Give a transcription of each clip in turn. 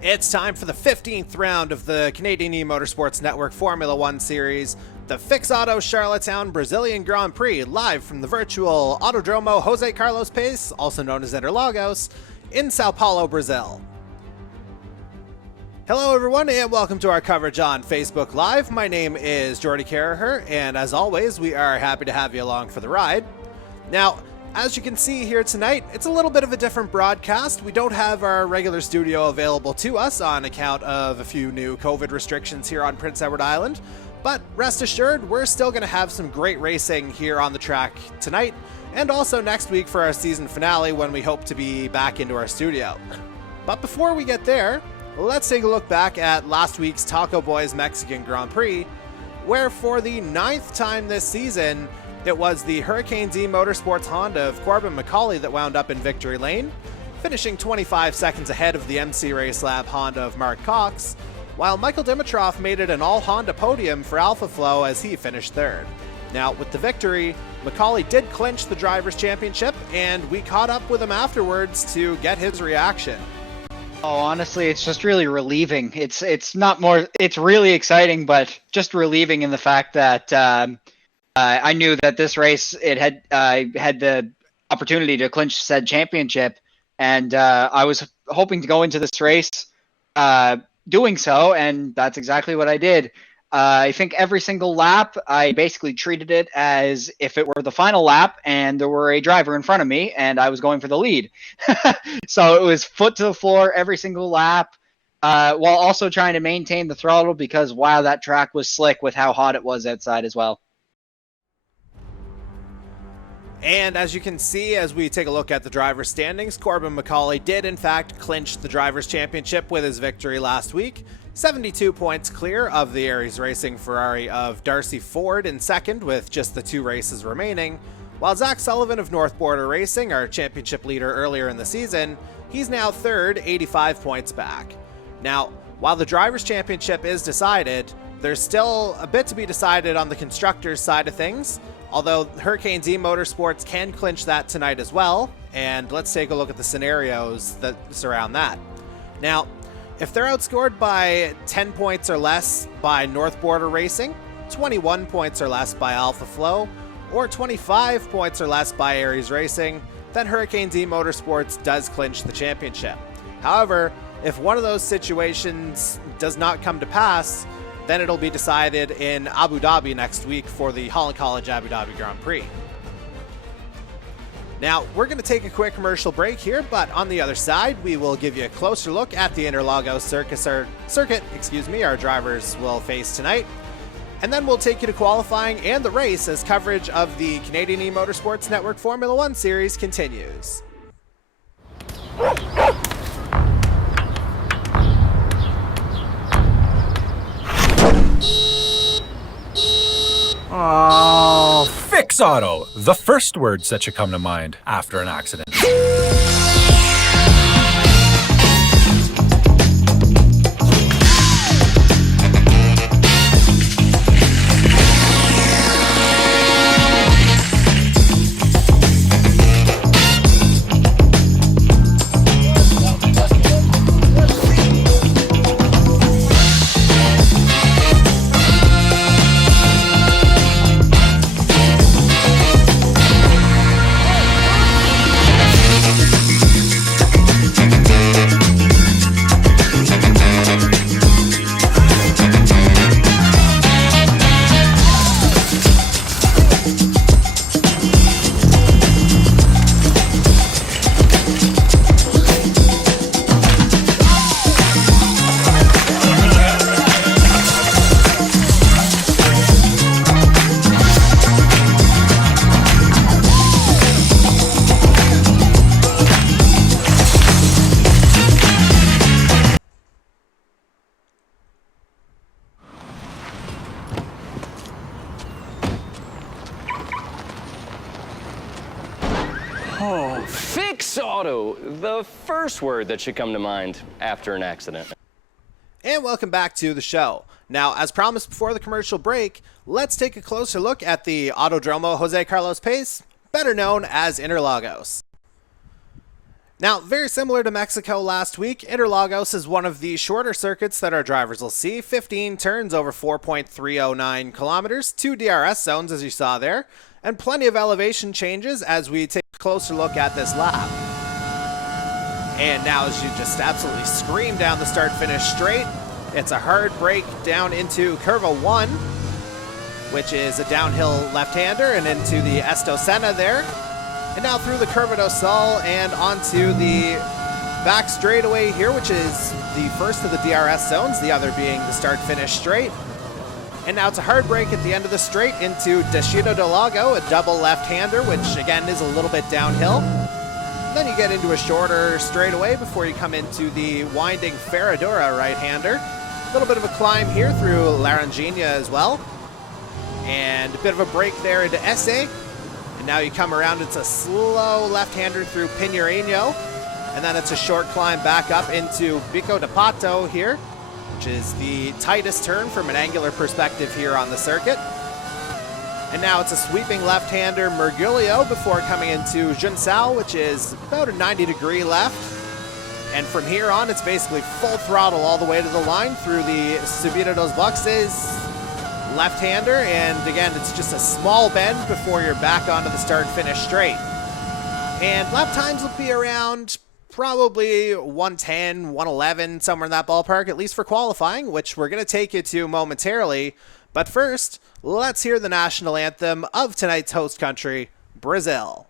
It's time for the 15th round of the Canadian E-Motorsports Network Formula One Series, the Fix Auto Charlottetown Brazilian Grand Prix, live from the virtual Autodromo Jose Carlos Pace, also known as Interlagos, in Sao Paulo, Brazil. Hello everyone, and welcome to our coverage on Facebook Live. My name is Jordy Carraher, and as always, we are happy to have you along for the ride. Now, as you can see here tonight, it's a little bit of a different broadcast. We don't have our regular studio available to us on account of a few new COVID restrictions here on Prince Edward Island, but rest assured, we're still going to have some great racing here on the track tonight, and also next week for our season finale when we hope to be back into our studio. But before we get there, let's take a look back at last week's Taco Boys Mexican Grand Prix, where for the 9th time this season, it was the Hurricanes E-Motorsports Honda of Corbin Mccauley that wound up in victory lane, finishing 25 seconds ahead of the MC Race Lab Honda of Mark Cox, while Michael Dimitrov made it an all-Honda podium for Alpha Flow as he finished third. Now, with the victory, Mccauley did clinch the Drivers' Championship, and we caught up with him afterwards to get his reaction. Oh, honestly, it's just really relieving. It's really exciting, but just relieving in the fact that I knew that this race, it had the opportunity to clinch said championship, and I was hoping to go into this race doing so, and that's exactly what I did. I think every single lap, I basically treated it as if it were the final lap and there were a driver in front of me and I was going for the lead. So it was foot to the floor every single lap, while also trying to maintain the throttle because, wow, that track was slick with how hot it was outside as well. And as you can see, as we take a look at the driver's standings, Corbin Mccauley did in fact clinch the Drivers' Championship with his victory last week, 72 points clear of the Aries Racing Ferrari of Darcy Ford in second with just the 2 races remaining, while Zach Sullivan of North Border Racing, our championship leader earlier in the season, he's now third, 85 points back. Now, while the Drivers' Championship is decided, there's still a bit to be decided on the constructors' side of things, although Hurricanes E-Motorsports can clinch that tonight as well, and let's take a look at the scenarios that surround that. Now, if they're outscored by 10 points or less by North Border Racing, 21 points or less by Alpha Flow, or 25 points or less by Aries Racing, then Hurricanes E-Motorsports does clinch the championship. However, if one of those situations does not come to pass, then it'll be decided in Abu Dhabi next week for the Holland College Abu Dhabi Grand Prix. Now, we're going to take a quick commercial break here, but on the other side, we will give you a closer look at the Interlagos circuit our drivers will face tonight. And then we'll take you to qualifying and the race as coverage of the Canadian E-Motorsports Network Formula One Series continues. Oh, Fix Auto, the first words that should come to mind after an accident. Oh, Fix Auto, the first word that should come to mind after an accident. And welcome back to the show. Now, as promised before the commercial break, let's take a closer look at the Autodromo Jose Carlos Pace, better known as Interlagos. Now, very similar to Mexico last week, Interlagos is one of the shorter circuits that our drivers will see. 15 turns over 4.309 kilometers, 2 DRS zones as you saw there, and plenty of elevation changes as we take a closer look at this lap. And now as you just absolutely scream down the start-finish straight, it's a hard break down into Curva 1, which is a downhill left-hander, and into the Estocena there. And now through the Curva do Sol and onto the back straightaway here, which is the first of the DRS zones, the other being the start-finish straight. And now it's a hard break at the end of the straight into Destino do Lago, a double left-hander, which again is a little bit downhill. Then you get into a shorter straightaway before you come into the winding Ferradura right-hander. A little bit of a climb here through Laranjinha as well. And a bit of a break there into Esse. And now you come around, it's a slow left-hander through Pinheirinho. And then it's a short climb back up into Bico de Pato here, which is the tightest turn from an angular perspective here on the circuit. And now it's a sweeping left-hander Mergulho before coming into Junção, which is about a 90-degree left. And from here on, it's basically full throttle all the way to the line through the Subida dos Boxes left-hander. And again, it's just a small bend before you're back onto the start-finish straight. And lap times will be around probably 110, 111, somewhere in that ballpark, at least for qualifying, which we're going to take you to momentarily. But first, let's hear the national anthem of tonight's host country, Brazil.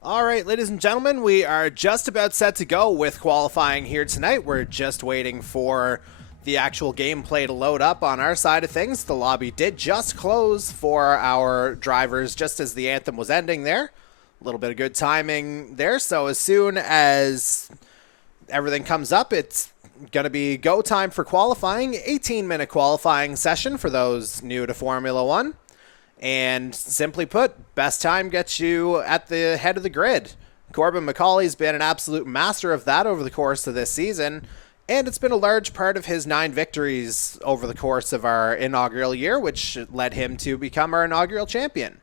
All right, ladies and gentlemen, we are just about set to go with qualifying here tonight. We're just waiting for the actual gameplay to load up on our side of things. The lobby did just close for our drivers just as the anthem was ending there. A little bit of good timing there. So as soon as everything comes up, it's going to be go time for qualifying. 18-minute qualifying session for those new to Formula One. And simply put, best time gets you at the head of the grid. Corbin Mccauley's been an absolute master of that over the course of this season, and it's been a large part of his 9 victories over the course of our inaugural year, which led him to become our inaugural champion.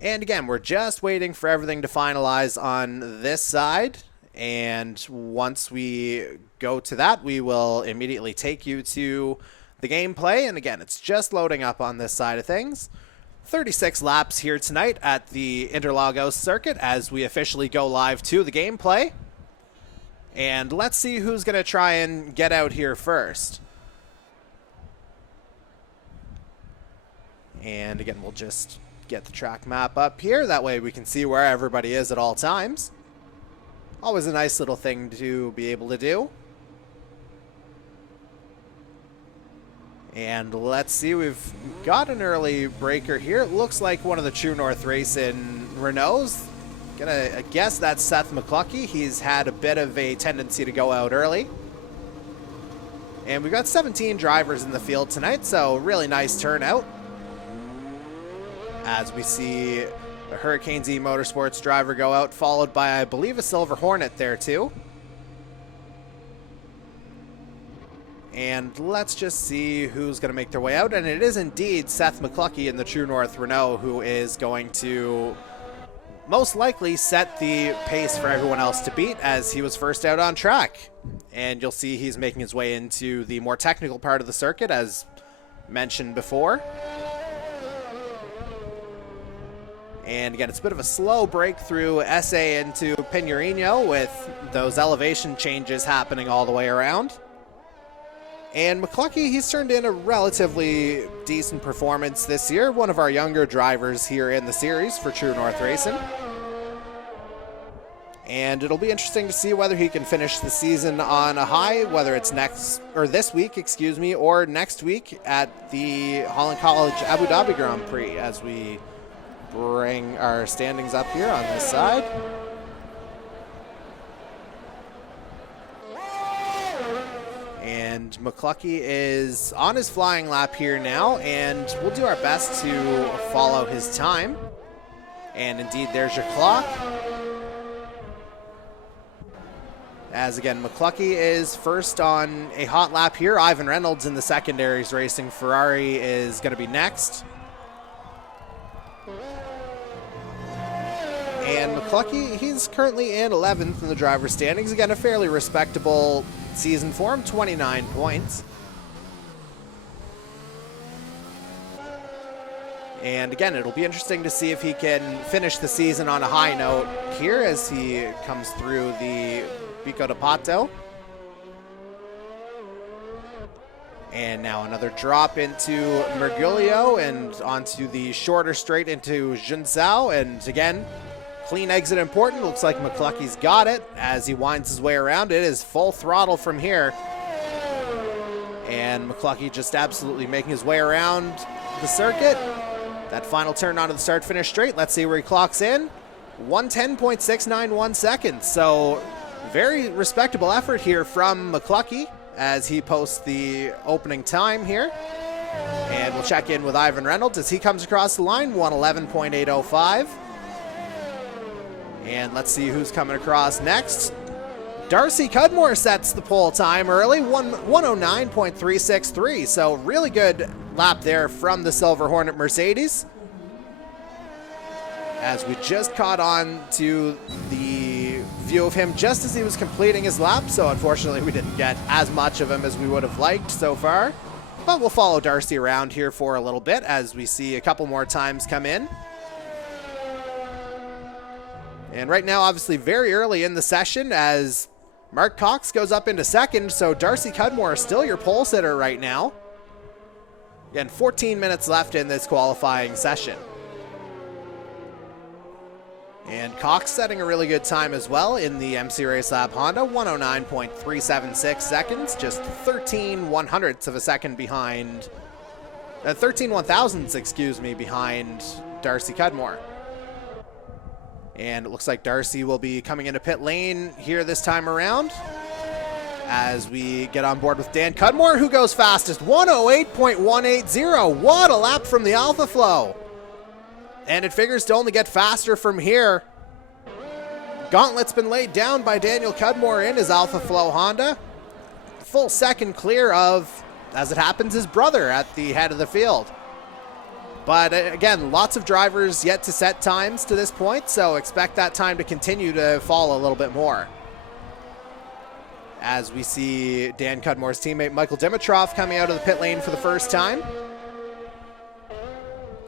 And again, we're just waiting for everything to finalize on this side, and once we go to that, we will immediately take you to the gameplay. And again, it's just loading up on this side of things. 36 laps here tonight at the Interlagos circuit as we officially go live to the gameplay. And let's see who's going to try and get out here first. And again, we'll just get the track map up here. That way we can see where everybody is at all times. Always a nice little thing to be able to do. And let's see, we've got an early breaker here. It looks like one of the True North Racing Renaults. Gonna guess that's Seth McCluckey. He's had a bit of a tendency to go out early. And we've got 17 drivers in the field tonight, so really nice turnout. As we see a Hurricanes E-Motorsports driver go out, followed by, I believe, a Silver Hornet there too. And let's just see who's going to make their way out. And it is indeed Seth McCluckey in the True North Renault who is going to most likely set the pace for everyone else to beat, as he was first out on track. And you'll see he's making his way into the more technical part of the circuit, as mentioned before. And again, it's a bit of a slow break through SA into Pinheirino with those elevation changes happening all the way around. And McCluckey, he's turned in a relatively decent performance this year. One of our younger drivers here in the series for True North Racing. And it'll be interesting to see whether he can finish the season on a high, whether it's this week, excuse me, or next week at the Holland College Abu Dhabi Grand Prix, as we bring our standings up here on this side. And McCluckey is on his flying lap here now, and we'll do our best to follow his time. And indeed, there's your clock. As again, McCluckey is first on a hot lap here. Ivan Reynolds in the secondaries racing Ferrari is going to be next. And McCluckey, he's currently in 11th in the driver's standings. Again, a fairly respectable season for him, 29 points. And again, it'll be interesting to see if he can finish the season on a high note here as he comes through the Pico de Pato. And now another drop into Mergulio and onto the shorter straight into Junzao. And again, clean exit important. Looks like McCluckey's got it as he winds his way around. It is full throttle from here. And McCluckey just absolutely making his way around the circuit. That final turn onto the start-finish straight. Let's see where he clocks in. 110.691 seconds. So very respectable effort here from McCluckey as he posts the opening time here. And we'll check in with Ivan Reynolds as he comes across the line, 111.805. And let's see who's coming across next. Darcy Cudmore sets the pole time early, 109.363. So really good lap there from the Silver Hornet Mercedes. As we just caught on to the view of him just as he was completing his lap. So unfortunately we didn't get as much of him as we would have liked so far. But we'll follow Darcy around here for a little bit as we see a couple more times come in. And right now, obviously very early in the session as Mark Cox goes up into second. So Darcy Cudmore is still your pole sitter right now. Again, 14 minutes left in this qualifying session. And Cox setting a really good time as well in the MC Race Lab Honda, 109.376 seconds, just 13 one-hundredths of a second behind, 13 one-thousandths, excuse me, behind Darcy Cudmore. And it looks like Darcy will be coming into pit lane here this time around as we get on board with Dan Cudmore, who goes fastest, 108.180. What a lap from the Alpha Flow. And it figures to only get faster from here. Gauntlet's been laid down by Daniel Cudmore in his Alpha Flow Honda. Full second clear of, as it happens, his brother at the head of the field. But again, lots of drivers yet to set times to this point, so expect that time to continue to fall a little bit more. As we see Dan Cudmore's teammate Michael Dimitrov coming out of the pit lane for the first time.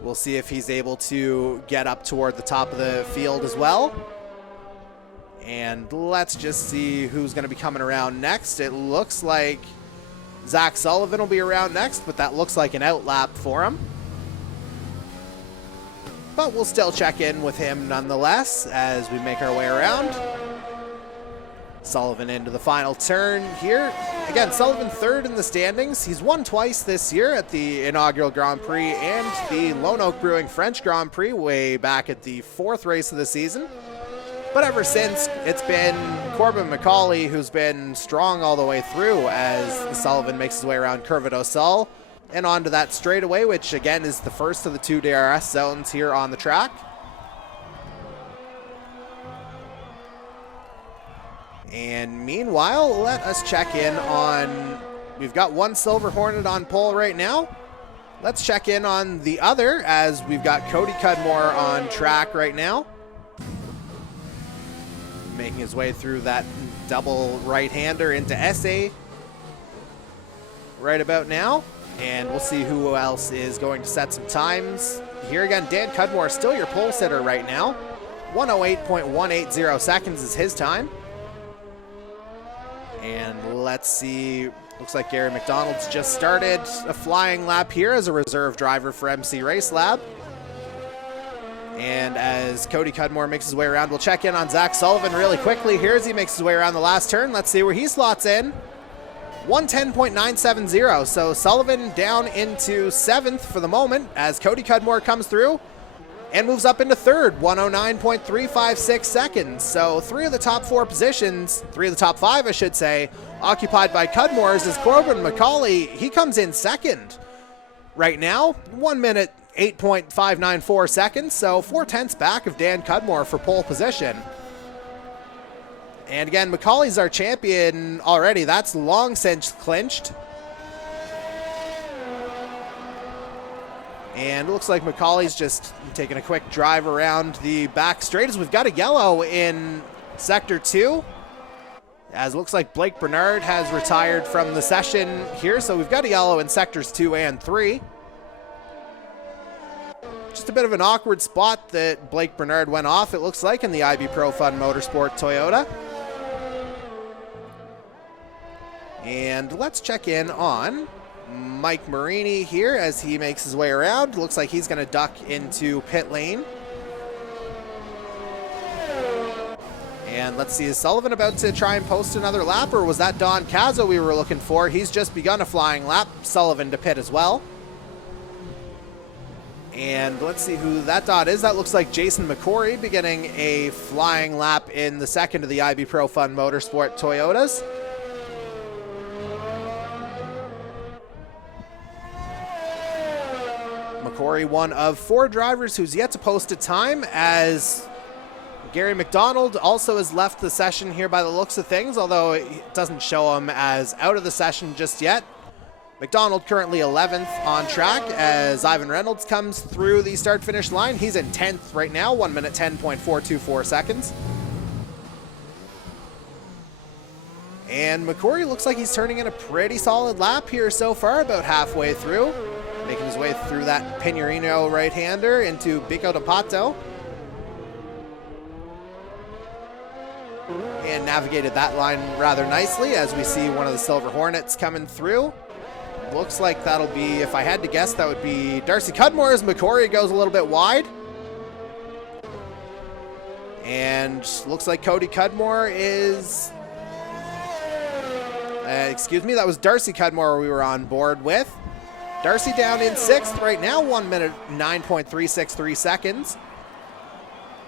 We'll see if he's able to get up toward the top of the field as well. And let's just see who's going to be coming around next. It looks like Zach Sullivan will be around next, but that looks like an outlap for him. But we'll still check in with him nonetheless as we make our way around. Sullivan into the final turn here. Again, Sullivan third in the standings. He's won twice this year at the inaugural Grand Prix and the Lone Oak Brewing French Grand Prix way back at the 4th race of the season. But ever since, it's been Corbin Mccauley who's been strong all the way through as Sullivan makes his way around Curva do Sol and onto that straightaway, which again is the first of the 2 DRS zones here on the track. And meanwhile, let us check in on, we've got one Silver Hornet on pole right now. Let's check in on the other as we've got Cody Cudmore on track right now. Making his way through that double right-hander into SA right about now. And we'll see who else is going to set some times. Here again, Dan Cudmore, still your pole sitter right now. 108.180 seconds is his time. And let's see, looks like Gary McDonald's just started a flying lap here as a reserve driver for MC Race Lab. And as Cody Cudmore makes his way around, we'll check in on Zach Sullivan really quickly here as he makes his way around the last turn. Let's see where he slots in. 110.970, so Sullivan down into 7th for the moment as Cody Cudmore comes through and moves up into 3rd, 109.356 seconds. So 3 of the top 4 positions, 3 of the top 5, I should say, occupied by Cudmore's as Corbin Mccauley, he comes in 2nd right now, 1 minute 8.594 seconds, so 4/10 back of Dan Cudmore for pole position. And again, Mccauley's our champion already. That's long since clinched. And it looks like Mccauley's just taking a quick drive around the back straight as we've got a yellow in Sector 2. As it looks like Blake Bernard has retired from the session here, so we've got a yellow in Sectors 2 and 3. Just a bit of an awkward spot that Blake Bernard went off, it looks like, in the IB Pro Fun Motorsport Toyota. And let's check in on Mike Marini here as he makes his way around. Looks like he's going to duck into pit lane. And let's see, is Sullivan about to try and post another lap, or was that Don Cazzo we were looking for? He's just begun a flying lap. Sullivan to pit as well. And let's see who that dot is. That looks like Jason McCory beginning a flying lap in the 2nd of the IB Pro Fun Motorsport Toyotas. McCory, one of 4 drivers who's yet to post a time, as Gary McDonald also has left the session here by the looks of things, although it doesn't show him as out of the session just yet. McDonald currently 11th on track as Ivan Reynolds comes through the start-finish line. He's in 10th right now, 1 minute 10.424 seconds. And McCory looks like he's turning in a pretty solid lap here so far, about halfway through. Making his way through that Pinorino right-hander into Bico de Pato. And navigated that line rather nicely as we see one of the Silver Hornets coming through. Looks like that'll be, if I had to guess, that would be Darcy Cudmore as McCory goes a little bit wide. And looks like Cody Cudmore is... excuse me, that was Darcy Cudmore we were on board with. Darcy down in 6th right now, 1 minute 9.363 seconds.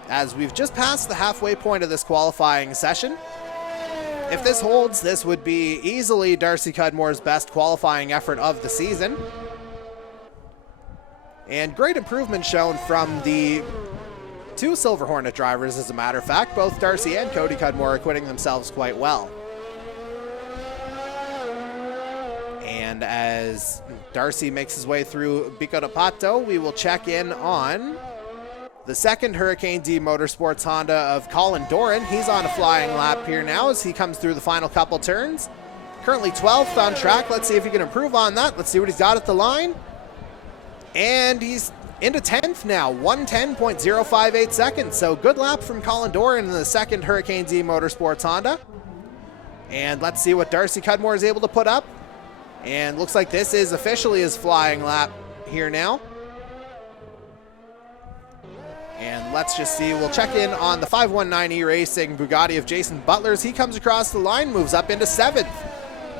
As we've just passed the halfway point of this qualifying session. If this holds, this would be easily Darcy Cudmore's best qualifying effort of the season. And great improvement shown from the 2 Silver Hornet drivers, as a matter of fact. Both Darcy and Cody Cudmore acquitting themselves quite well. And as Darcy makes his way through Bico de Pato, we will check in on the 2nd Hurricane D Motorsports Honda of Colin Doran. He's on a flying lap here now as he comes through the final couple turns. Currently 12th on track. Let's see if he can improve on that. Let's see what he's got at the line. And he's into 10th now, 110.058 seconds. So good lap from Colin Doran in the 2nd Hurricane D Motorsports Honda. And let's see what Darcy Cudmore is able to put up. And looks like this is officially his flying lap here now. And let's just see. We'll check in on the 519E Racing Bugatti of Jason Butler's. He comes across the line, moves up into 7th.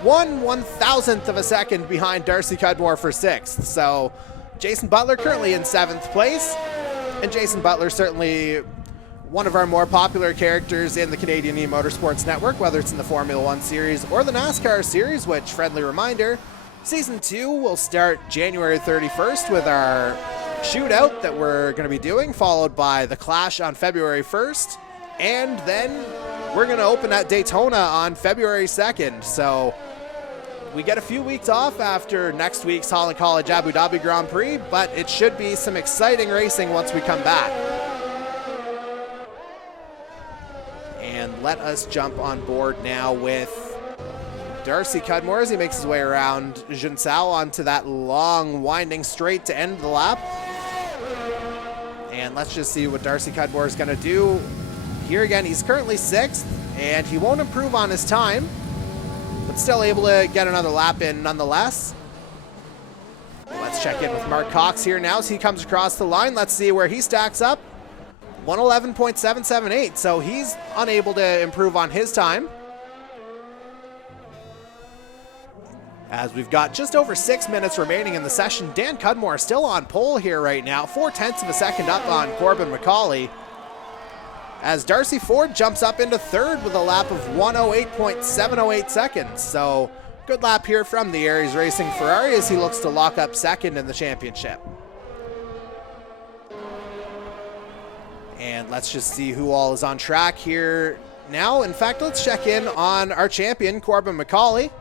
1/1000th of a second behind Darcy Cudmore for 6th. So Jason Butler currently in 7th place. And Jason Butler certainly one of our more popular characters in the Canadian E-Motorsports network, whether it's in the Formula 1 series or the NASCAR series, which, friendly reminder, Season 2 will start January 31st with our shootout that we're going to be doing, followed by the Clash on February 1st, and then we're going to open at Daytona on February 2nd. So we get a few weeks off after next week's Holland College Abu Dhabi Grand Prix, but it should be some exciting racing once we come back. And let us jump on board now with Darcy Cudmore as he makes his way around Junsao onto that long winding straight to end the lap. And let's just see what Darcy Cudmore is going to do. Here again, he's currently 6th, and he won't improve on his time, but still able to get another lap in nonetheless. Let's check in with Mark Cox here now as he comes across the line. Let's see where he stacks up. 111.778, so he's unable to improve on his time. As we've got just over 6 minutes remaining in the session, Dan Cudmore still on pole here right now, 0.4 of a second up on Corbin Mccauley. As Darcy Ford jumps up into 3rd with a lap of 108.708 seconds. So good lap here from the Aries Racing Ferrari as he looks to lock up 2nd in the championship. And let's just see who all is on track here now. In fact, let's check in on our champion, Corbin Mccauley,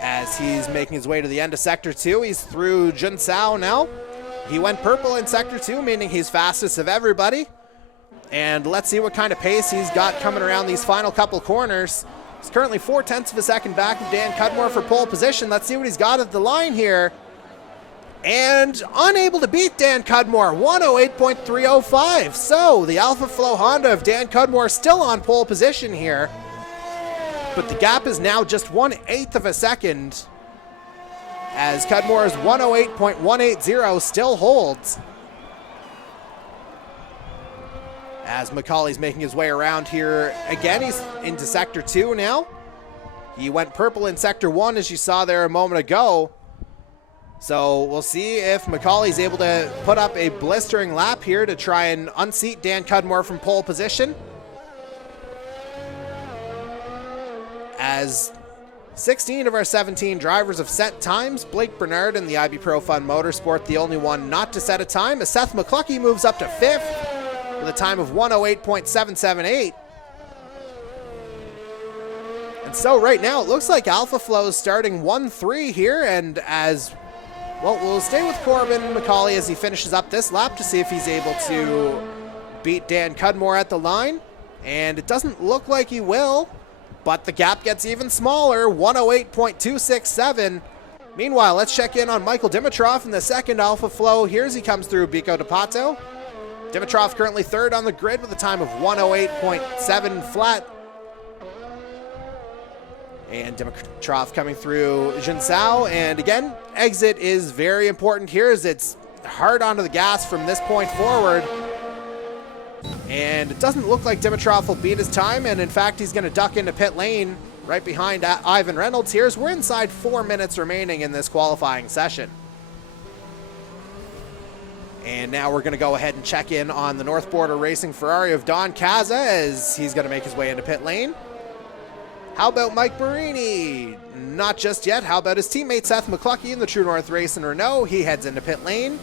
as he's making his way to the end of Sector 2. He's through Junsao now. He went purple in Sector 2, meaning he's fastest of everybody. And let's see what kind of pace he's got coming around these final couple corners. He's currently 0.4 of a second back of Dan Cudmore for pole position. Let's see what he's got at the line here. And unable to beat Dan Cudmore, 108.305. So the Alpha Flow Honda of Dan Cudmore still on pole position here. But the gap is now just 1/8 of a second, as Cudmore's 108.180 still holds. As Mccauley's making his way around here again, he's into Sector 2 now. He went purple in Sector 1, as you saw there a moment ago. So we'll see if Mccauley's able to put up a blistering lap here to try and unseat Dan Cudmore from pole position. As 16 of our 17 drivers have set times, Blake Bernard in the IB Pro Fun Motorsport, the only one not to set a time, as Seth McCluckey moves up to 5th with a time of 108.778. And so right now it looks like Alpha Flow is starting 1-3 here, and as well, we'll stay with Corbin Mccauley as he finishes up this lap to see if he's able to beat Dan Cudmore at the line, and it doesn't look like he will. But the gap gets even smaller, 108.267. Meanwhile, let's check in on Michael Dimitrov in the second Alpha Flow. Here as he comes through Bico de Pato. Dimitrov currently 3rd on the grid with a time of 108.7 flat. And Dimitrov coming through Junsao. And again, exit is very important here as it's hard onto the gas from this point forward. And it doesn't look like Dimitrov will beat his time, and in fact, he's going to duck into pit lane right behind Ivan Reynolds here as we're inside 4 minutes remaining in this qualifying session. And now we're going to go ahead and check in on the North Border Racing Ferrari of Don Caza as he's going to make his way into pit lane. How about Mike Marini? Not just yet. How about his teammate Seth McCluckey in the True North Racing Renault? He heads into pit lane.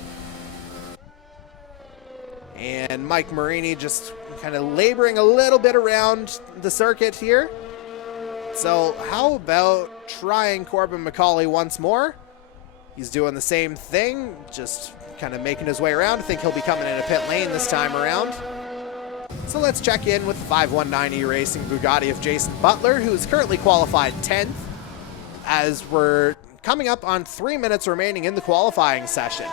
And Mike Marini just kind of laboring a little bit around the circuit here. So how about trying Corbin Mccauley once more? He's doing the same thing, just kind of making his way around. I think he'll be coming into pit lane this time around. So let's check in with the 519E Racing Bugatti of Jason Butler, who's currently qualified 10th, as we're coming up on 3 minutes remaining in the qualifying session.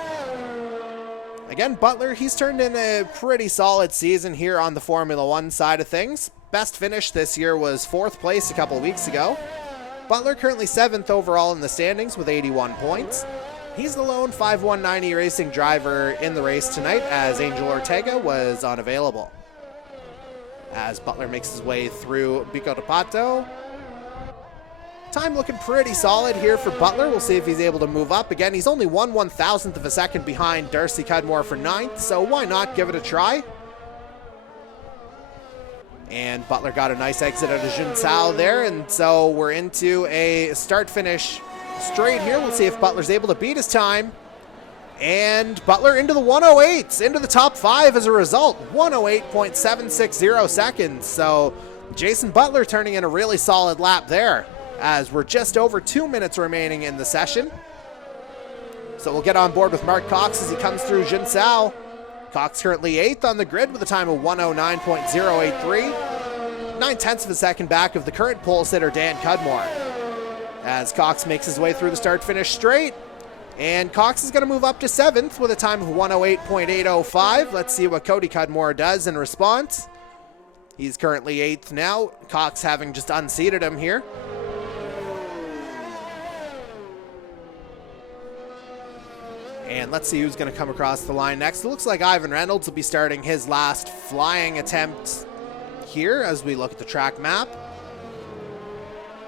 Again, Butler, he's turned in a pretty solid season here on the Formula 1 side of things. Best finish this year was 4th place a couple weeks ago. Butler currently 7th overall in the standings with 81 points. He's the lone 519 E-Racing driver in the race tonight, as Angel Ortega was unavailable. As Butler makes his way through Bico de Pato. Time looking pretty solid here for Butler. We'll see if he's able to move up. Again, he's only 1/1000th of a second behind Darcy Cudmore for 9th, so why not give it a try? And Butler got a nice exit out of Junsao there, and so we're into a start-finish straight here. We'll see if Butler's able to beat his time. And Butler into the 108s, into the top 5 as a result. 108.760 seconds. So Jason Butler turning in a really solid lap there, as we're just over 2 minutes remaining in the session. So we'll get on board with Mark Cox as he comes through Junsao. Cox currently 8th on the grid with a time of 109.083. 9/10 of a second back of the current pole sitter Dan Cudmore. As Cox makes his way through the start-finish straight. And Cox is going to move up to 7th with a time of 108.805. Let's see what Cody Cudmore does in response. He's currently 8th now. Cox having just unseated him here. And let's see who's going to come across the line next. It looks like Ivan Reynolds will be starting his last flying attempt here as we look at the track map.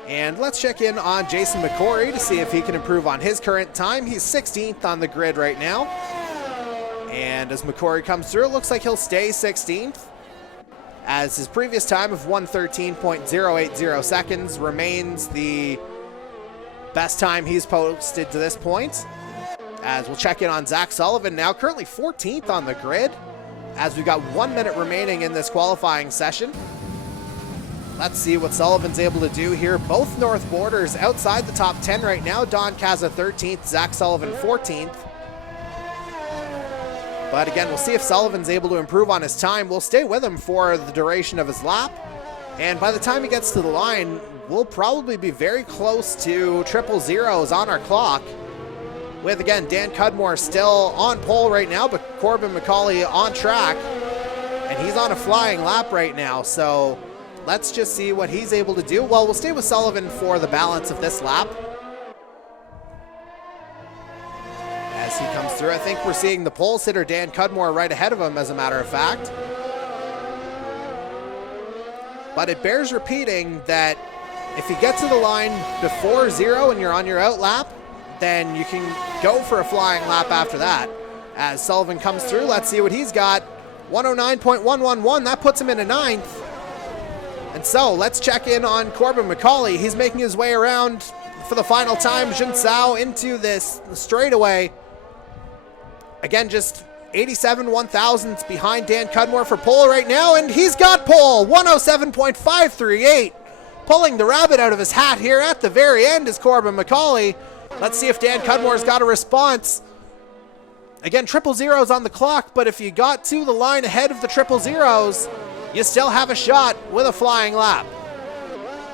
And let's check in on Jason McCory to see if he can improve on his current time. He's 16th on the grid right now. And as McCory comes through, it looks like he'll stay 16th, as his previous time of 113.080 seconds remains the best time he's posted to this point. As we'll check in on Zach Sullivan now, currently 14th on the grid, as we've got 1 minute remaining in this qualifying session. Let's see what Sullivan's able to do here. Both North Borders outside the top 10 right now. Don Caza 13th, Zach Sullivan 14th. But again, we'll see if Sullivan's able to improve on his time. We'll stay with him for the duration of his lap. And by the time he gets to the line, we'll probably be very close to triple zeros on our clock. With, again, Dan Cudmore still on pole right now, but Corbin Mccauley on track. And he's on a flying lap right now, so let's just see what he's able to do. Well, we'll stay with Sullivan for the balance of this lap. As he comes through, I think we're seeing the pole sitter Dan Cudmore right ahead of him, as a matter of fact. But it bears repeating that if you get to the line before 0 and you're on your out lap, then you can go for a flying lap after that. As Sullivan comes through, let's see what he's got. 109.111, that puts him in a 9th. And so let's check in on Corbin Mccauley. He's making his way around for the final time, Junsao, into this straightaway. Again, just 87/1000ths behind Dan Cudmore for pole right now, and he's got pole, 107.538. Pulling the rabbit out of his hat here at the very end is Corbin Mccauley. Let's see if Dan Cudmore's got a response. Again, triple zeros on the clock, but if you got to the line ahead of the triple zeros, you still have a shot with a flying lap.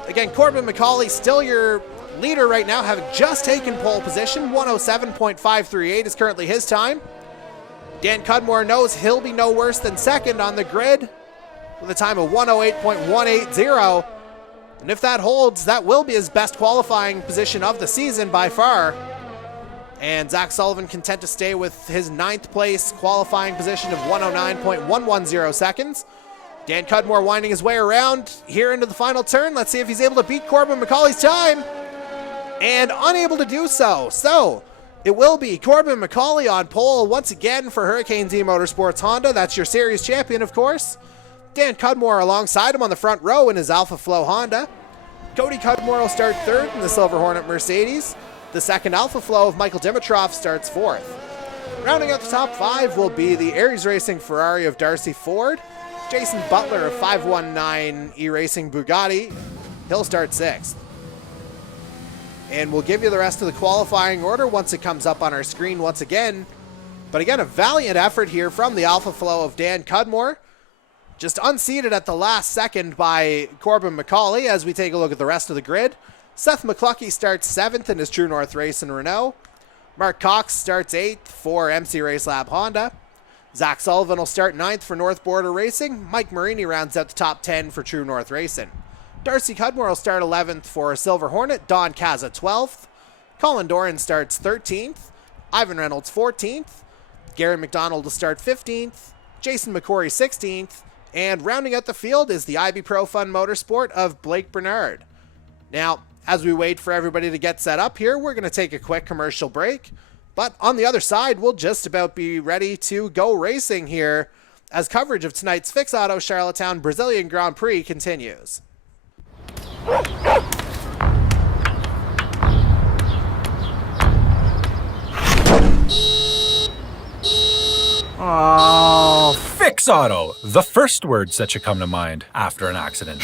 Again, Corbin Mccauley still your leader right now, having just taken pole position. 107.538 is currently his time. Dan Cudmore knows he'll be no worse than second on the grid with a time of 108.180. And if that holds, that will be his best qualifying position of the season by far. And Zach Sullivan content to stay with his 9th place qualifying position of 109.110 seconds. Dan Cudmore winding his way around here into the final turn. Let's see if he's able to beat Corbin Mccauley's time. And unable to do so. So it will be Corbin Mccauley on pole once again for Hurricanes E-Motorsports Honda. That's your series champion, of course. Dan Cudmore alongside him on the front row in his Alpha Flow Honda. Cody Cudmore will start 3rd in the Silver Hornet Mercedes. The second Alpha Flow of Michael Dimitrov starts 4th. Rounding out the top 5 will be the Aries Racing Ferrari of Darcy Ford. Jason Butler of 519 E-Racing Bugatti. He'll start 6th. And we'll give you the rest of the qualifying order once it comes up on our screen once again. But again, a valiant effort here from the Alpha Flow of Dan Cudmore. Just unseated at the last second by Corbin Mccauley as we take a look at the rest of the grid. Seth McCluskey starts 7th in his True North race in Renault. Mark Cox starts 8th for MC Race Lab Honda. Zach Sullivan will start 9th for North Border Racing. Mike Marini rounds out the top 10 for True North Racing. Darcy Cudmore will start 11th for Silver Hornet. Don Caza 12th. Colin Doran starts 13th. Ivan Reynolds 14th, Gary McDonald to start 15th, Jason McCory 16th, and rounding out the field is the IB Pro Fun Motorsport of Blake Bernard. Now, as we wait for everybody to get set up here, we're going to take a quick commercial break. But on the other side, we'll just about be ready to go racing here as coverage of tonight's Fix Auto Charlottetown Brazilian Grand Prix continues. Oh, Fix Auto, the first words that should come to mind after an accident.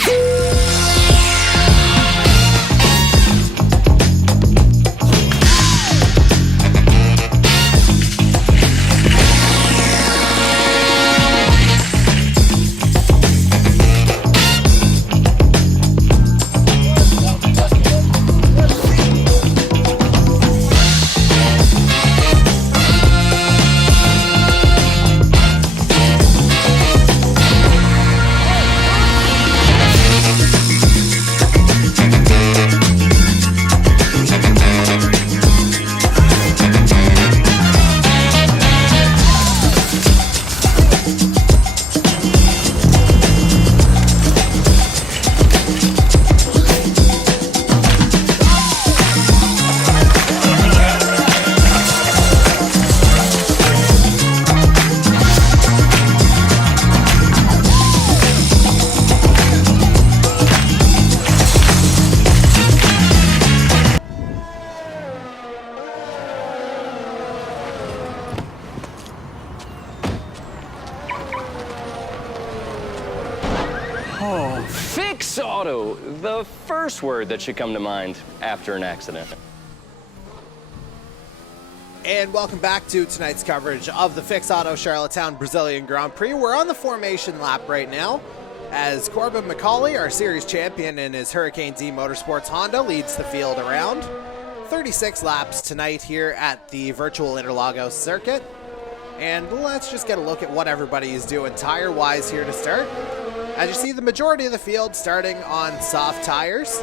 Fix Auto, the first word that should come to mind after an accident. And welcome back to tonight's coverage of the Fix Auto Charlottetown Brazilian Grand Prix. We're on the formation lap right now as Corbin Mccauley, our series champion in his Hurricane E-Motorsports Honda, leads the field around. 36 laps tonight here at the virtual Interlagos circuit. And let's just get a look at what everybody is doing tire-wise here to start. As you see, the majority of the field starting on soft tires.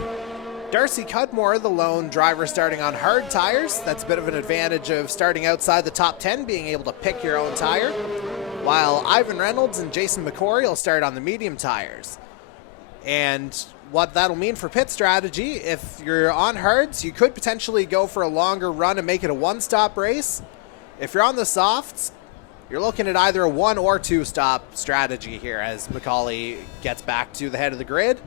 Darcy Cudmore, the lone driver, starting on hard tires. That's a bit of an advantage of starting outside the top 10, being able to pick your own tire. While Ivan Reynolds and Jason McCory will start on the medium tires. And what that'll mean for pit strategy, if you're on hards, you could potentially go for a longer run and make it a one-stop race. If you're on the softs, you're looking at either a one or two stop strategy here as McCauley gets back to the head of the grid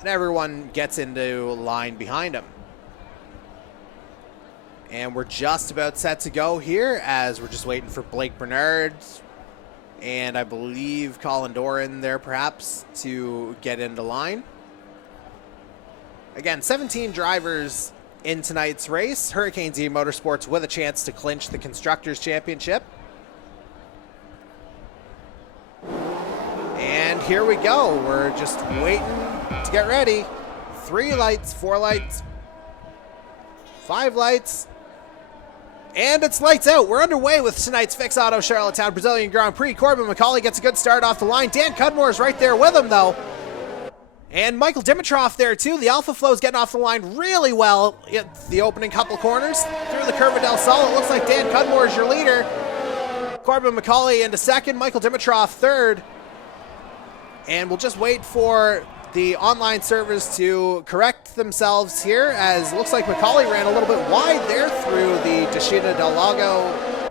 and everyone gets into line behind him. And we're just about set to go here as we're just waiting for Blake Bernard and I believe Colin Doran there perhaps to get into line. Again, 17 drivers in tonight's race. Hurricane E-Motorsports with a chance to clinch the Constructors' Championship. And here we go. We're just waiting to get ready. 3 lights, 4 lights, 5 lights, and it's lights out. We're underway with tonight's Fix Auto Charlottetown Brazilian Grand Prix. Corbin Mccauley gets a good start off the line. Dan Cudmore is right there with him, though. And Michael Dimitrov there, too. The Alpha Flow's getting off the line really well in the opening couple corners. Through the curve of Del Sol, it looks like Dan Cudmore is your leader. Corbin Mccauley into second, Michael Dimitrov third. And we'll just wait for the online servers to correct themselves here, as it looks like McCauley ran a little bit wide there through the Descida del Lago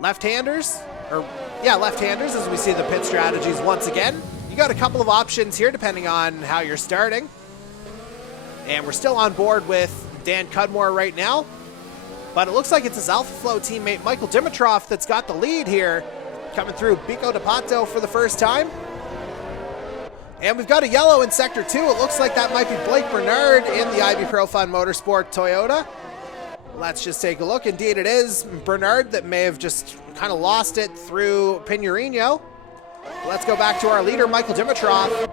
left-handers, as we see the pit strategies once again. You got a couple of options here depending on how you're starting. And we're still on board with Dan Cudmore right now, but it looks like it's his Alpha Flow teammate Michael Dimitrov that's got the lead here, coming through Bico de Pato for the first time. And we've got a yellow in Sector 2. It looks like that might be Blake Bernard in the IB Pro Fun Motorsport Toyota. Let's just take a look. Indeed, it is Bernard that may have just kind of lost it through Pinheirino. Let's go back to our leader, Michael Dimitrov,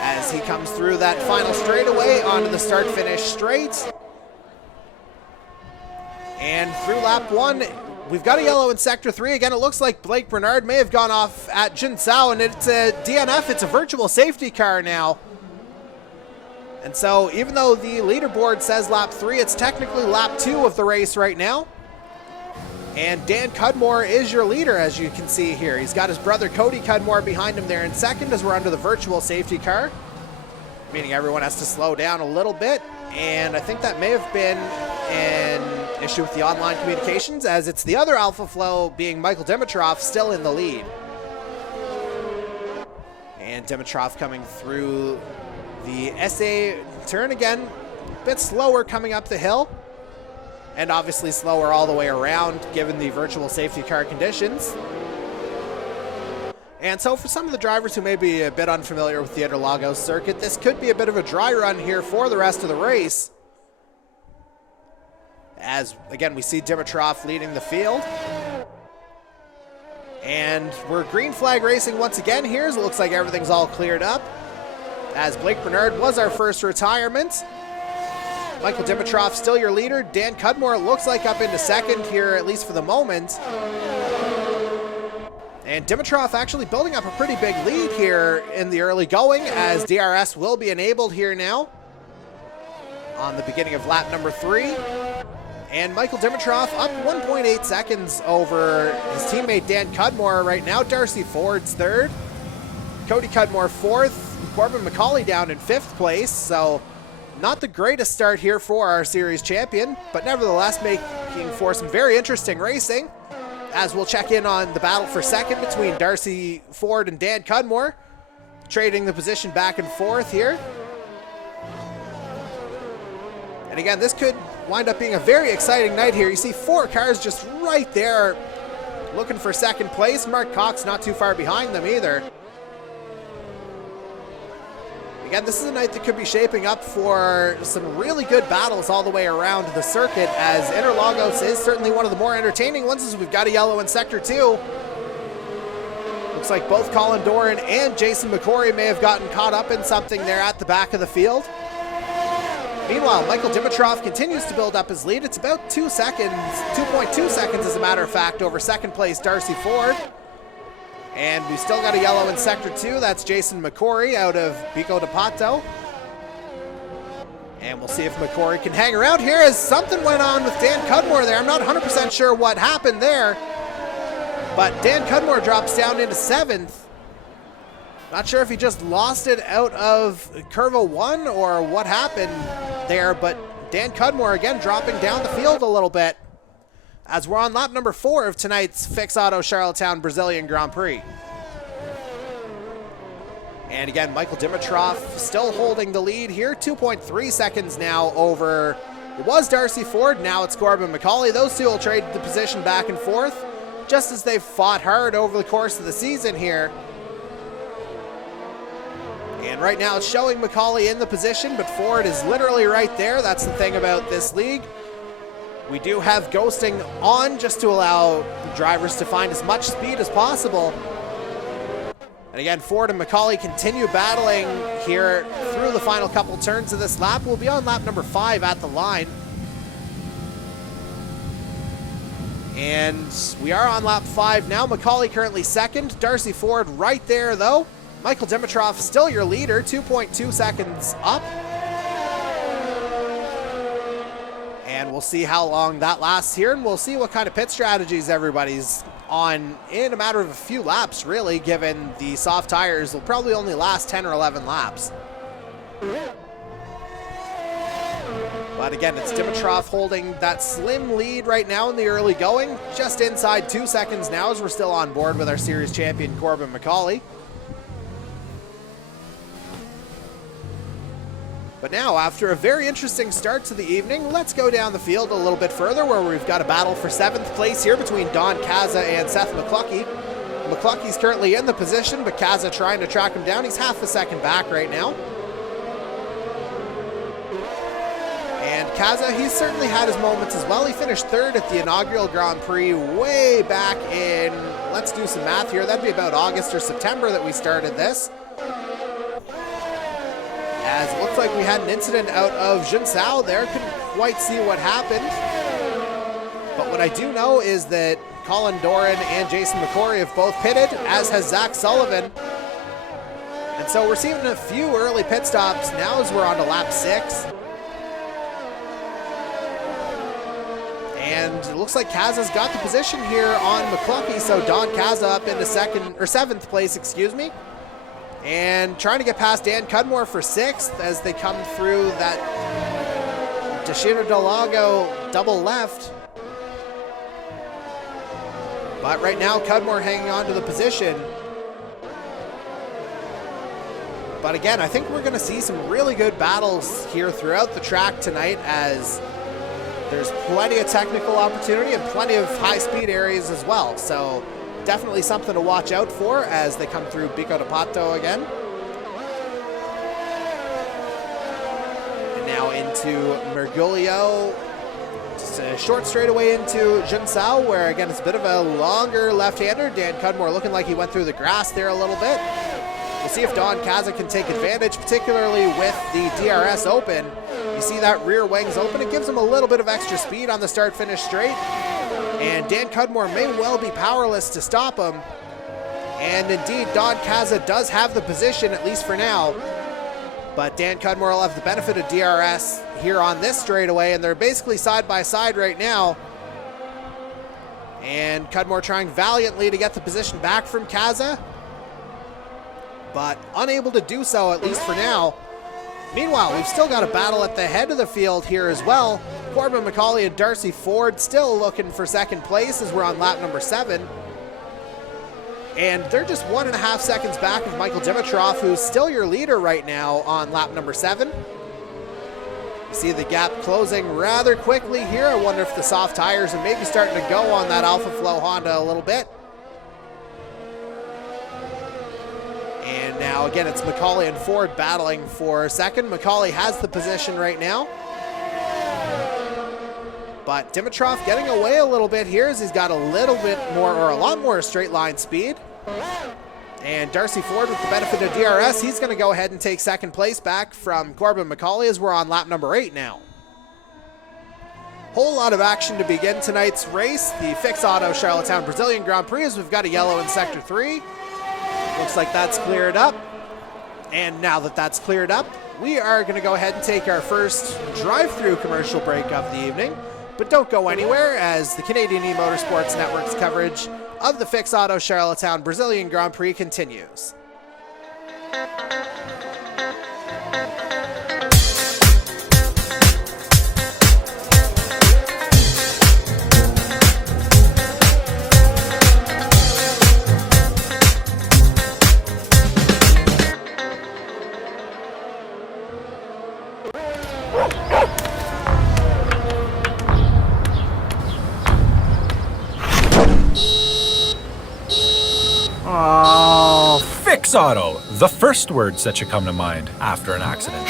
as he comes through that final straightaway onto the start-finish straight. And through lap 1, we've got a yellow in Sector 3. Again, it looks like Blake Bernard may have gone off at Jinsao, and it's a DNF. It's a virtual safety car now. And so even though the leaderboard says lap 3, it's technically lap 2 of the race right now. And Dan Cudmore is your leader, as you can see here. He's got his brother Cody Cudmore behind him there in second as we're under the virtual safety car, meaning everyone has to slow down a little bit. And I think that may have been an issue with the online communications, as it's the other Alpha Flow, being Michael Dimitrov, still in the lead. And Dimitrov coming through the SA turn again, a bit slower coming up the hill, and obviously slower all the way around given the virtual safety car conditions. And so for some of the drivers who may be a bit unfamiliar with the Interlagos circuit, this could be a bit of a dry run here for the rest of the race. As, again, we see Dimitrov leading the field. And we're green flag racing once again here, as it looks like everything's all cleared up. As Blake Bernard was our first retirement. Michael Dimitrov still your leader. Dan Cudmore looks like up into second here, at least for the moment. And Dimitrov actually building up a pretty big lead here in the early going, as DRS will be enabled here now on the beginning of lap number 3. And Michael Dimitrov up 1.8 seconds over his teammate Dan Cudmore right now. Darcy Ford's third. Cody Cudmore fourth. Corbin Mccauley down in 5th place. So not the greatest start here for our series champion, but nevertheless making for some very interesting racing, as we'll check in on the battle for second between Darcy Ford and Dan Cudmore, trading the position back and forth here. And again, this could wind up being a very exciting night here. You see 4 cars just right there looking for second place. Mark Cox not too far behind them either. Again, this is a night that could be shaping up for some really good battles all the way around the circuit, as Interlagos is certainly one of the more entertaining ones, as we've got a yellow in Sector 2. Looks like both Colin Doran and Jason McCory may have gotten caught up in something there at the back of the field. Meanwhile, Michael Dimitrov continues to build up his lead. It's about 2 seconds, 2.2 seconds as a matter of fact, over second place Darcy Ford. And we've still got a yellow in Sector 2. That's Jason McCory out of Pico de Pato. And we'll see if McCory can hang around here, as something went on with Dan Cudmore there. I'm not 100% sure what happened there, but Dan Cudmore drops down into 7th. Not sure if he just lost it out of Curva 1 or what happened there, but Dan Cudmore again dropping down the field a little bit, as we're on lap number 4 of tonight's Fix Auto Charlottetown Brazilian Grand Prix. And again, Michael Dimitrov still holding the lead here, 2.3 seconds now over, it was Darcy Ford, now it's Corbin Mccauley. Those two will trade the position back and forth, just as they've fought hard over the course of the season here. And right now it's showing Mccauley in the position, but Ford is literally right there. That's the thing about this league. We do have ghosting on just to allow drivers to find as much speed as possible. And again, Ford and Mccauley continue battling here through the final couple turns of this lap. We'll be on lap number 5 at the line. And we are on lap 5 now. Mccauley currently second. Darcy Ford right there though. Michael Dimitrov still your leader, 2.2 seconds up. And we'll see how long that lasts here, and we'll see what kind of pit strategies everybody's on in a matter of a few laps, really, given the soft tires will probably only last 10 or 11 laps. But again, it's Dimitrov holding that slim lead right now in the early going, just inside 2 seconds now, as we're still on board with our series champion Corbin Mccauley. But now, after a very interesting start to the evening, let's go down the field a little bit further, where we've got a battle for 7th place here between Don Kaza and Seth McCluckey. McCluckey's currently in the position, but Kaza trying to track him down. He's half a second back right now. And Kaza, he's certainly had his moments as well. He finished 3rd at the inaugural Grand Prix way back in, let's do some math here, that'd be about August or September that we started this. As it looks like we had an incident out of Jinsao there. Couldn't quite see what happened. But what I do know is that Colin Doran and Jason McCory have both pitted, as has Zach Sullivan. And so we're seeing a few early pit stops now as we're on to lap 6. And it looks like Kaza's got the position here on McCluskey, so Don Kaza up into 7th place, excuse me. And trying to get past Dan Cudmore for 6th as they come through that Teixeira del Lago double left. But right now, Cudmore hanging on to the position. But again, I think we're going to see some really good battles here throughout the track tonight, as there's plenty of technical opportunity and plenty of high-speed areas as well. So definitely something to watch out for as they come through Bico de Pato again. And now into Mergulho. Just a short straightaway into Junsao, where again it's a bit of a longer left-hander. Dan Cudmore looking like he went through the grass there a little bit. We'll see if Don Kaza can take advantage, particularly with the DRS open. You see that rear wings open. It gives him a little bit of extra speed on the start-finish straight. And Dan Cudmore may well be powerless to stop him. And indeed, Don Kaza does have the position, at least for now. But Dan Cudmore will have the benefit of DRS here on this straightaway, and they're basically side by side right now. And Cudmore trying valiantly to get the position back from Kaza, but unable to do so, at least for now. Meanwhile, we've still got a battle at the head of the field here as well. Corbin Mccauley and Darcy Ford still looking for 2nd place as we're on lap number 7. And they're just 1.5 seconds back of Michael Dimitrov, who's still your leader right now on lap number 7. You see the gap closing rather quickly here. I wonder if the soft tires are maybe starting to go on that Alpha Flow Honda a little bit. And now again, it's Mccauley and Ford battling for 2nd. Mccauley has the position right now. But Dimitrov getting away a little bit here as he's got a little bit more, or a lot more straight line speed. And Darcy Ford with the benefit of DRS, he's going to go ahead and take 2nd place back from Corbin Mccauley as we're on lap number 8 now. Whole lot of action to begin tonight's race. The Fix Auto Charlottetown Brazilian Grand Prix, as we've got a yellow in Sector 3. Looks like that's cleared up. And now that that's cleared up, we are going to go ahead and take our first drive-through commercial break of the evening. But don't go anywhere, as the Canadian E-Motorsports Network's coverage of the Fix Auto Charlottetown Brazilian Grand Prix continues. Fix Auto, the first words that should come to mind after an accident.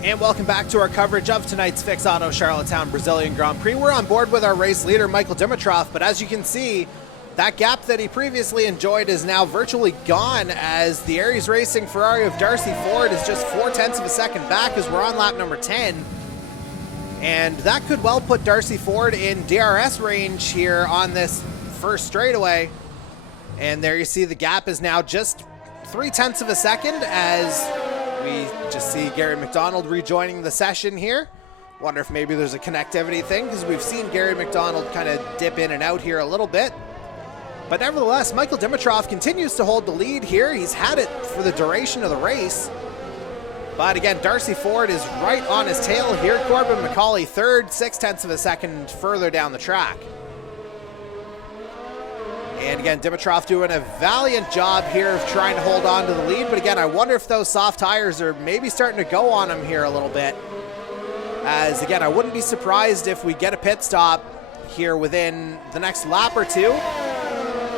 And welcome back to our coverage of tonight's Fix Auto Charlottetown Brazilian Grand Prix. We're on board with our race leader, Michael Dimitrov, but as you can see, that gap that he previously enjoyed is now virtually gone, as the Aries Racing Ferrari of Darcy Ford is just 0.4 of a second back as we're on lap number 10. And that could well put Darcy Ford in DRS range here on this first straightaway. And there you see the gap is now just 0.3 of a second as we just see Gary McDonald rejoining the session here. Wonder if maybe there's a connectivity thing, because we've seen Gary McDonald kind of dip in and out here a little bit. But nevertheless, Michael Dimitrov continues to hold the lead here. He's had it for the duration of the race. But again, Darcy Ford is right on his tail here. Corbin Mccauley third, 0.6 of a second further down the track. And again, Dimitrov doing a valiant job here of trying to hold on to the lead. But again, I wonder if those soft tires are maybe starting to go on him here a little bit. As again, I wouldn't be surprised if we get a pit stop here within the next lap or two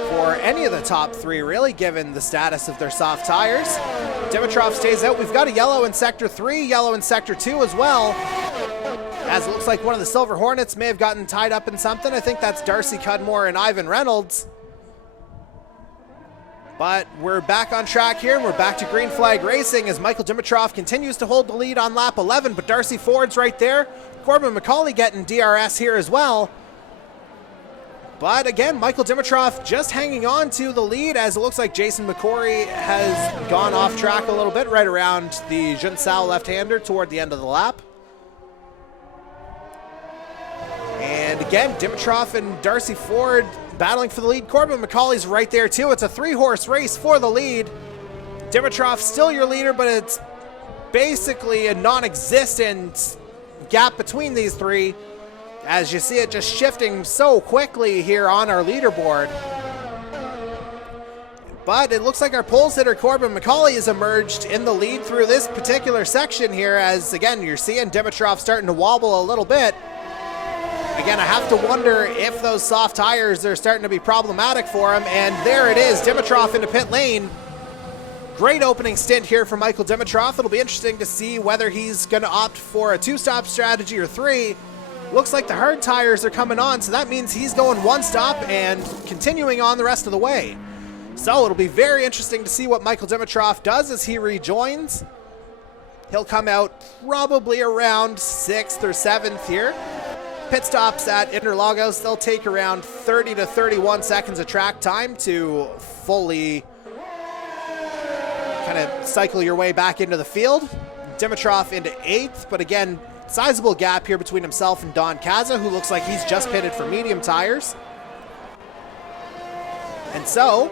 for any of the top three, really, given the status of their soft tires. Dimitrov stays out. We've got a yellow in Sector 3, yellow in Sector 2 as well. As it looks like one of the Silver Hornets may have gotten tied up in something. I think that's Darcy Cudmore and Ivan Reynolds. But we're back on track here, and we're back to green flag racing as Michael Dimitrov continues to hold the lead on lap 11, but Darcy Ford's right there. Corbin Mccauley getting DRS here as well. But again, Michael Dimitrov just hanging on to the lead as it looks like Jason McCory has gone off track a little bit right around the Junsao left-hander toward the end of the lap. And again, Dimitrov and Darcy Ford battling for the lead. Corbin McCauley's right there too. It's a 3-horse race for the lead. Dimitrov still your leader, but it's basically a non-existent gap between these three, as you see it just shifting so quickly here on our leaderboard. But it looks like our pole sitter Corbin Mccauley has emerged in the lead through this particular section here, as again, you're seeing Dimitrov starting to wobble a little bit. Again, I have to wonder if those soft tires are starting to be problematic for him, and there it is, Dimitrov into pit lane. Great opening stint here for Michael Dimitrov. It'll be interesting to see whether he's going to opt for a 2-stop strategy or 3. Looks like the hard tires are coming on, so that means he's going 1 stop and continuing on the rest of the way. So it'll be very interesting to see what Michael Dimitrov does as he rejoins. He'll come out probably around 6th or 7th here. Pit stops at Interlagos, they'll take around 30 to 31 seconds of track time to fully kind of cycle your way back into the field. Dimitrov into 8th, but again, sizable gap here between himself and Don Kaza, who looks like he's just pitted for medium tires. And so,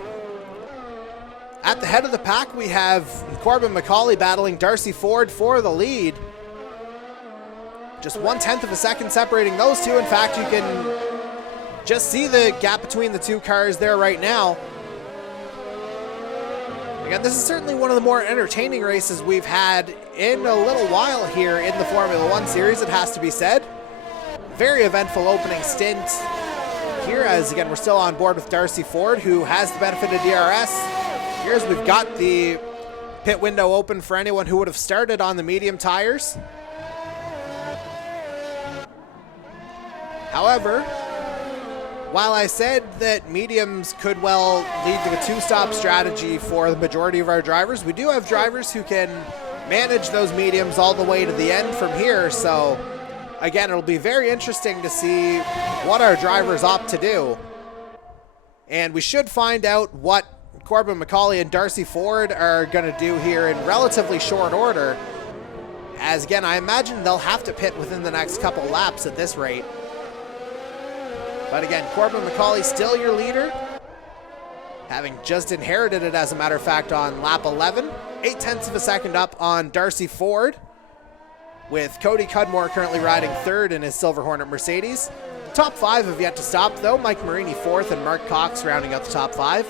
at the head of the pack, we have Corbin Mccauley battling Darcy Ford for the lead. Just 1/10 of a second separating those two. In fact, you can just see the gap between the two cars there right now. Again, this is certainly one of the more entertaining races we've had in a little while here in the Formula One series, it has to be said. Very eventful opening stint here, as again, we're still on board with Darcy Ford, who has the benefit of DRS. Here's we've got the pit window open for anyone who would have started on the medium tires. However, while I said that mediums could well lead to a 2-stop strategy for the majority of our drivers, we do have drivers who can manage those mediums all the way to the end from here. So again, it'll be very interesting to see what our drivers opt to do. And we should find out what Corbin Mccauley and Darcy Ford are going to do here in relatively short order. As again, I imagine they'll have to pit within the next couple laps at this rate. But again, Corbin Mccauley still your leader, having just inherited it, as a matter of fact, on lap 11. 0.8 of a second up on Darcy Ford, with Cody Cudmore currently riding 3rd in his Silver Hornet Mercedes. Top 5 have yet to stop, though. Mike Marini 4th and Mark Cox rounding out the top 5.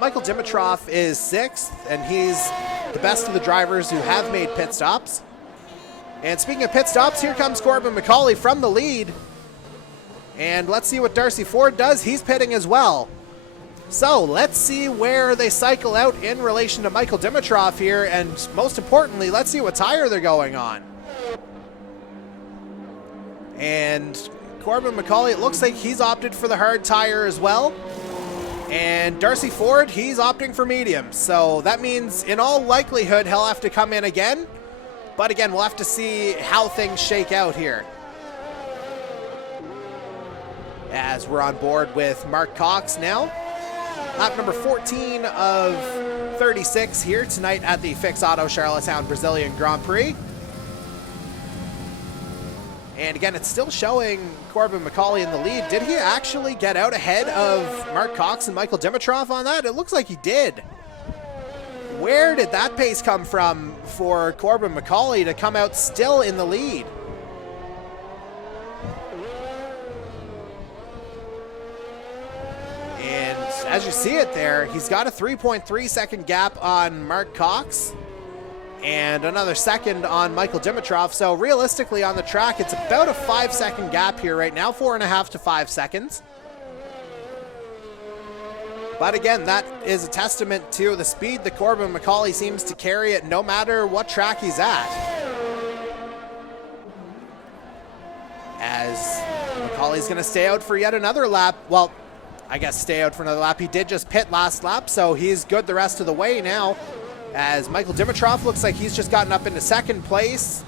Michael Dimitrov is 6th, and he's the best of the drivers who have made pit stops. And speaking of pit stops, here comes Corbin Mccauley from the lead. And let's see what Darcy Ford does. He's pitting as well. So let's see where they cycle out in relation to Michael Dimitrov here. And most importantly, let's see what tire they're going on. And Corbin Mccauley, it looks like he's opted for the hard tire as well. And Darcy Ford, he's opting for medium. So that means in all likelihood, he'll have to come in again. But again, we'll have to see how things shake out here. As we're on board with Mark Cox now. Lap number 14 of 36 here tonight at the Fix Auto Charlottetown Brazilian Grand Prix. And again, it's still showing Corbin Mccauley in the lead. Did he actually get out ahead of Mark Cox and Michael Dimitrov on that? It looks like he did. Where did that pace come from for Corbin Mccauley to come out still in the lead? And as you see it there, he's got a 3.3 second gap on Mark Cox and another second on Michael Dimitrov. So realistically on the track, it's about a 5 second gap here right now, 4.5 to 5 seconds. But again, that is a testament to the speed that Corbin Mccauley seems to carry it no matter what track he's at. As Mccauley's gonna stay out for yet another lap. Well, I guess stay out for another lap. He did just pit last lap, so he's good the rest of the way now. As Michael Dimitrov looks like he's just gotten up into second place,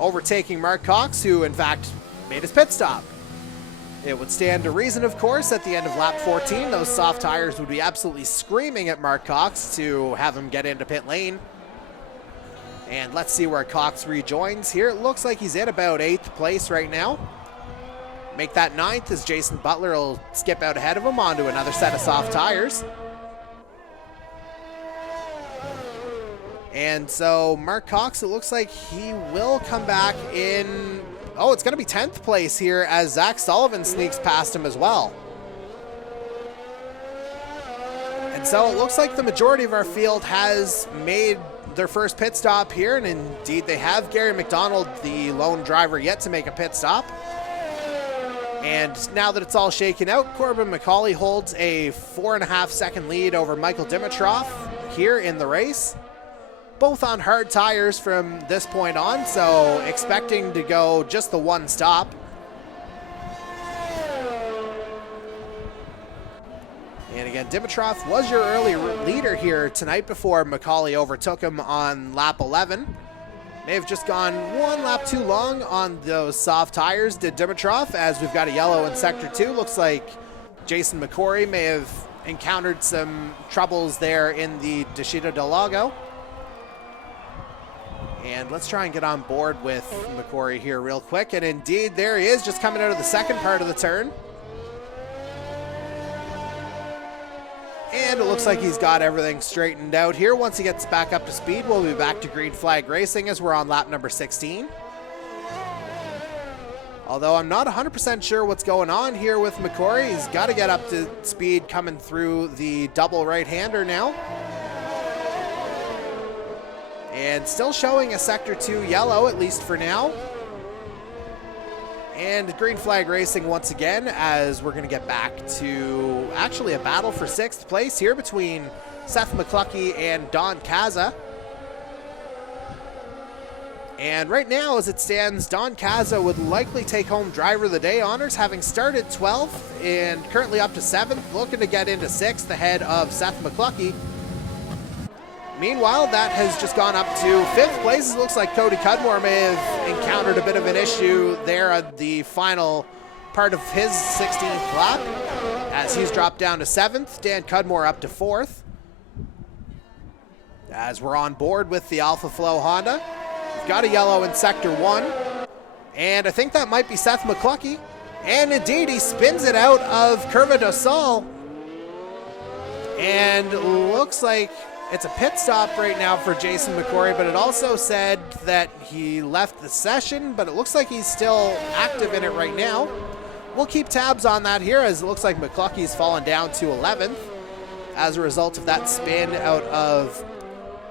overtaking Mark Cox, who in fact made his pit stop. It would stand to reason, of course, at the end of lap 14, those soft tires would be absolutely screaming at Mark Cox to have him get into pit lane. And let's see where Cox rejoins here. It looks like he's in about 8th place right now. Make that 9th as Jason Butler will skip out ahead of him onto another set of soft tires. And so Mark Cox, it looks like he will come back in, oh, it's going to be 10th place here as Zach Sullivan sneaks past him as well. And so it looks like the majority of our field has made their first pit stop here, and indeed they have. Gary McDonald, the lone driver, yet to make a pit stop. And now that it's all shaken out, Corbin Mccauley holds a 4.5 second lead over Michael Dimitrov here in the race. Both on hard tires from this point on, so expecting to go just the one stop. And again, Dimitrov was your early leader here tonight before Mccauley overtook him on lap 11. May have just gone one lap too long on those soft tires, did Dimitrov, as we've got a yellow in sector 2. Looks like Jason McCory may have encountered some troubles there in the Descida del Lago. And let's try and get on board with McCory here real quick. And indeed, there he is, just coming out of the second part of the turn. And it looks like he's got everything straightened out here. Once he gets back up to speed, we'll be back to green flag racing as we're on lap number 16. Although I'm not 100% sure what's going on here with McCory. He's got to get up to speed coming through the double right-hander now. And still showing a sector 2 yellow, at least for now. And green flag racing once again, as we're going to get back to actually a battle for 6th place here between Seth McCluckey and Don Kaza. And right now, as it stands, Don Kaza would likely take home Driver of the Day honors, having started 12th and currently up to 7th, looking to get into 6th ahead of Seth McCluckey. Meanwhile, that has just gone up to 5th place. It looks like Cody Cudmore may have encountered a bit of an issue there at the final part of his 16th lap, as he's dropped down to 7th. Dan Cudmore up to 4th. As we're on board with the Alpha Flow Honda. We've got a yellow in sector 1. And I think that might be Seth McCluckey. And indeed, he spins it out of Curva do Sol. And looks like it's a pit stop right now for Jason McCory, but it also said that he left the session, but it looks like he's still active in it right now. We'll keep tabs on that here, as it looks like McCluckey's fallen down to 11th as a result of that spin out of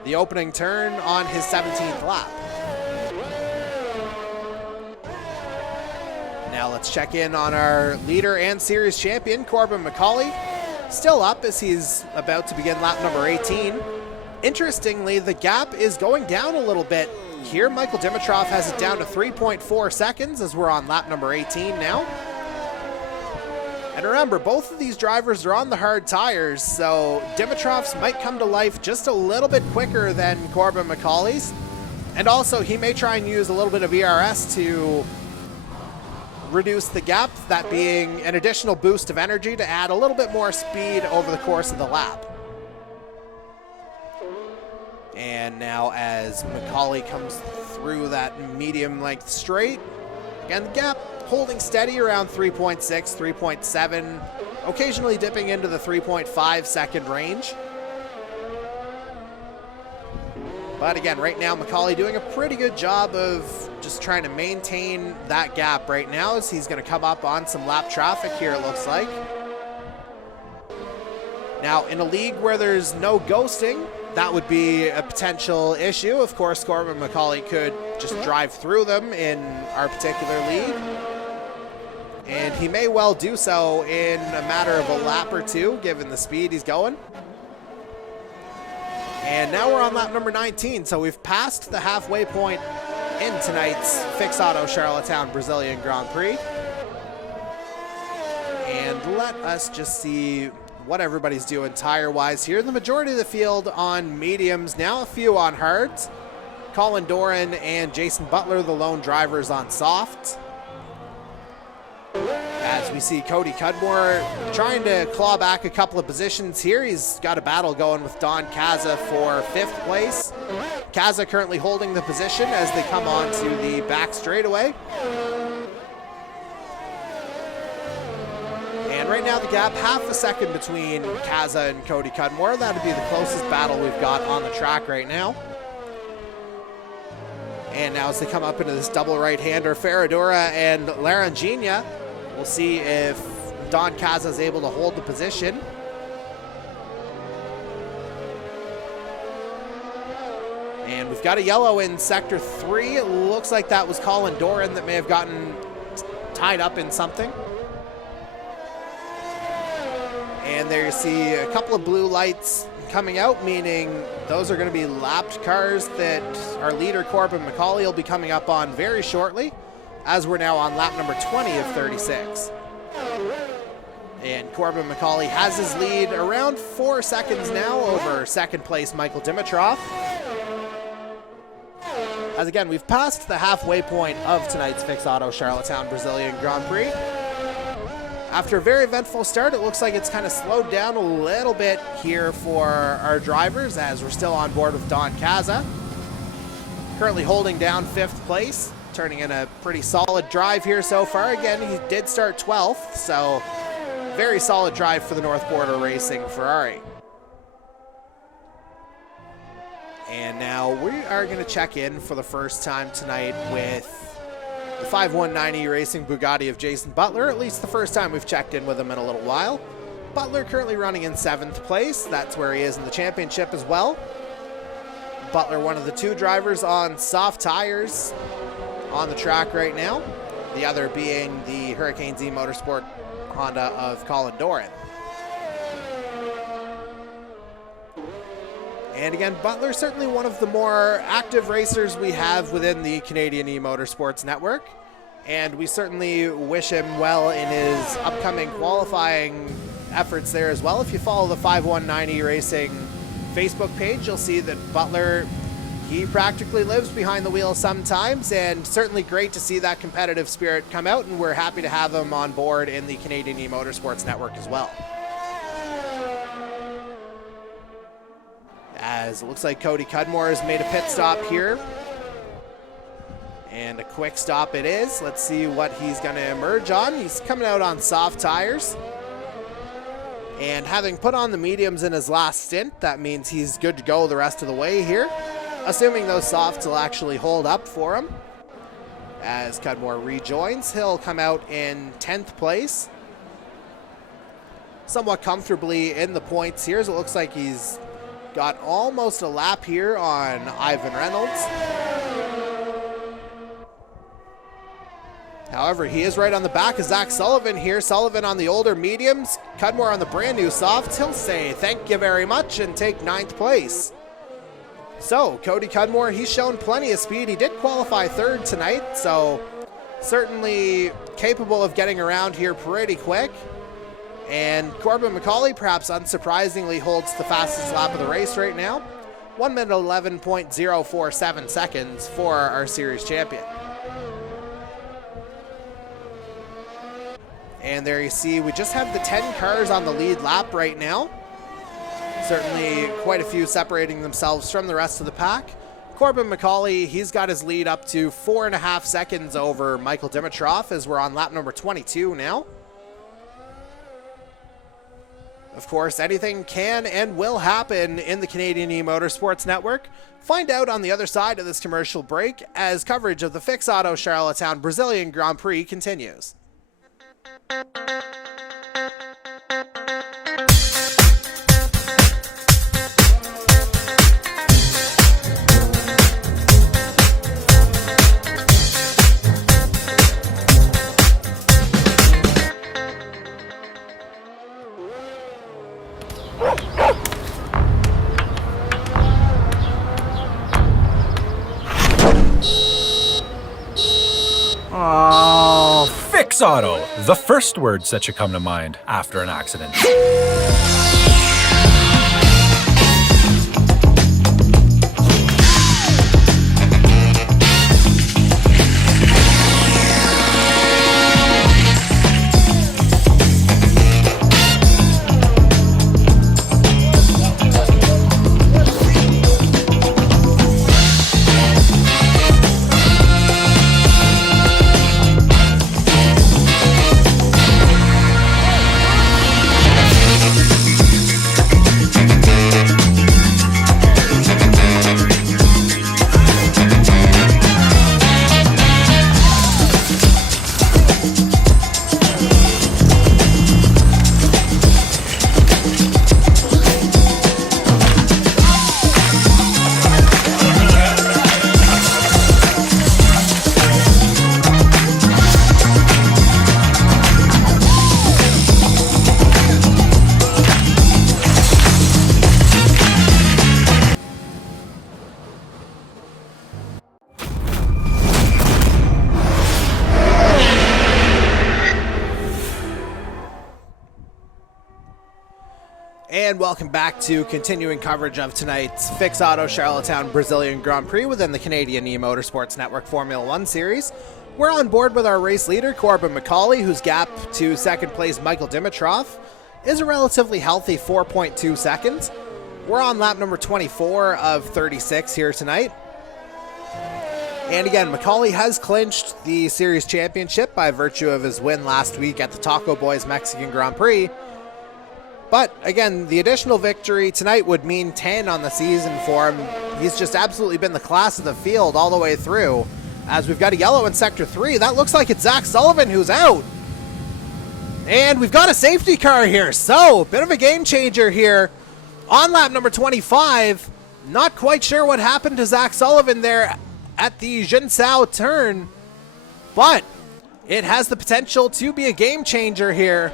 the opening turn on his 17th lap. Now let's check in on our leader and series champion, Corbin Mccauley. Still up as he's about to begin lap number 18. Interestingly, the gap is going down a little bit here. Michael Dimitrov has it down to 3.4 seconds as we're on lap number 18 now. And remember, both of these drivers are on the hard tires, so Dimitrov's might come to life just a little bit quicker than Corbin Mccauley's. And also, he may try and use a little bit of ERS to reduce the gap, that being an additional boost of energy to add a little bit more speed over the course of the lap. And now as Mccauley comes through that medium length straight, again, the gap holding steady around 3.6, 3.7, occasionally dipping into the 3.5 second range. But again, right now, Mccauley doing a pretty good job of just trying to maintain that gap right now as he's going to come up on some lap traffic here, it looks like. Now, in a league where there's no ghosting, that would be a potential issue. Of course, Corbin Mccauley could just drive through them in our particular league. And he may well do so in a matter of a lap or two, given the speed he's going. And now we're on lap number 19, so we've passed the halfway point in tonight's Fix Auto Charlottetown Brazilian Grand Prix. And let us just see what everybody's doing tire-wise here. The majority of the field on mediums, now a few on hards. Colin Doran and Jason Butler, the lone drivers, on softs. As we see Cody Cudmore trying to claw back a couple of positions here. He's got a battle going with Don Kaza for 5th place. Kaza currently holding the position as they come on to the back straightaway. And right now the gap, half a second between Kaza and Cody Cudmore. That would be the closest battle we've got on the track right now. And now as they come up into this double right-hander, Ferradura and Laranjinha, we'll see if Don Kaza is able to hold the position. And we've got a yellow in sector 3. It looks like that was Colin Doran that may have gotten tied up in something. And there you see a couple of blue lights coming out, meaning those are going to be lapped cars that our leader Corbin Mccauley will be coming up on very shortly, as we're now on lap number 20 of 36. And Corbin Mccauley has his lead around 4 seconds now over second place Michael Dimitrov. As again, we've passed the halfway point of tonight's Fix Auto Charlottetown Brazilian Grand Prix. After a very eventful start, it looks like it's kind of slowed down a little bit here for our drivers as we're still on board with Don Kaza. Currently holding down 5th place, turning in a pretty solid drive here so far. Again, he did start 12th, so very solid drive for the North Border Racing Ferrari. And now we are going to check in for the first time tonight with the 5190 Racing Bugatti of Jason Butler, at least the first time we've checked in with him in a little while. Butler currently running in 7th place. That's where he is in the championship as well. Butler, one of the 2 drivers on soft tires on the track right now. The other being the Hurricane E-Motorsport Honda of Colin Doran. And again, Butler certainly one of the more active racers we have within the Canadian E-Motorsports network. And we certainly wish him well in his upcoming qualifying efforts there as well. If you follow the 5190 Racing Facebook page, you'll see that Butler, he practically lives behind the wheel sometimes, and certainly great to see that competitive spirit come out, and we're happy to have him on board in the Canadian E-Motorsports network as well. As it looks like Cody Cudmore has made a pit stop here. And a quick stop it is. Let's see what he's going to emerge on. He's coming out on soft tires. And having put on the mediums in his last stint, that means he's good to go the rest of the way here. Assuming those softs will actually hold up for him. As Cudmore rejoins, he'll come out in 10th place. Somewhat comfortably in the points here, as it looks like he's got almost a lap here on Ivan Reynolds. However, he is right on the back of Zach Sullivan here. Sullivan on the older mediums, Cudmore on the brand new softs. He'll say thank you very much and take 9th place. So, Cody Cudmore, he's shown plenty of speed. He did qualify 3rd tonight, so certainly capable of getting around here pretty quick. And Corbin Mccauley, perhaps unsurprisingly, holds the fastest lap of the race right now. 1 minute 11.047 seconds for our series champion. And there you see, we just have the 10 cars on the lead lap right now. Certainly quite a few separating themselves from the rest of the pack. Corbin Mccauley, he's got his lead up to 4.5 seconds over Michael Dimitrov as we're on lap number 22 now. Of course, anything can and will happen in the Canadian E-Motorsports Network. Find out on the other side of this commercial break as coverage of the Fix Auto Charlottetown Brazilian Grand Prix continues. Oh, Fix Auto, the first words that should come to mind after an accident. And welcome back to continuing coverage of tonight's Fix Auto Charlottetown Brazilian Grand Prix within the Canadian E-Motorsports Network Formula 1 Series. We're on board with our race leader, Corbin Mccauley, whose gap to second place Michael Dimitrov is a relatively healthy 4.2 seconds. We're on lap number 24 of 36 here tonight. And again, Mccauley has clinched the series championship by virtue of his win last week at the Taco Boys Mexican Grand Prix. But again, the additional victory tonight would mean 10 on the season for him. He's just absolutely been the class of the field all the way through. As we've got a yellow in Sector 3, that looks like it's Zach Sullivan who's out. And we've got a safety car here, so a bit of a game changer here on lap number 25. Not quite sure what happened to Zach Sullivan there at the Jinsao turn, but it has the potential to be a game changer here,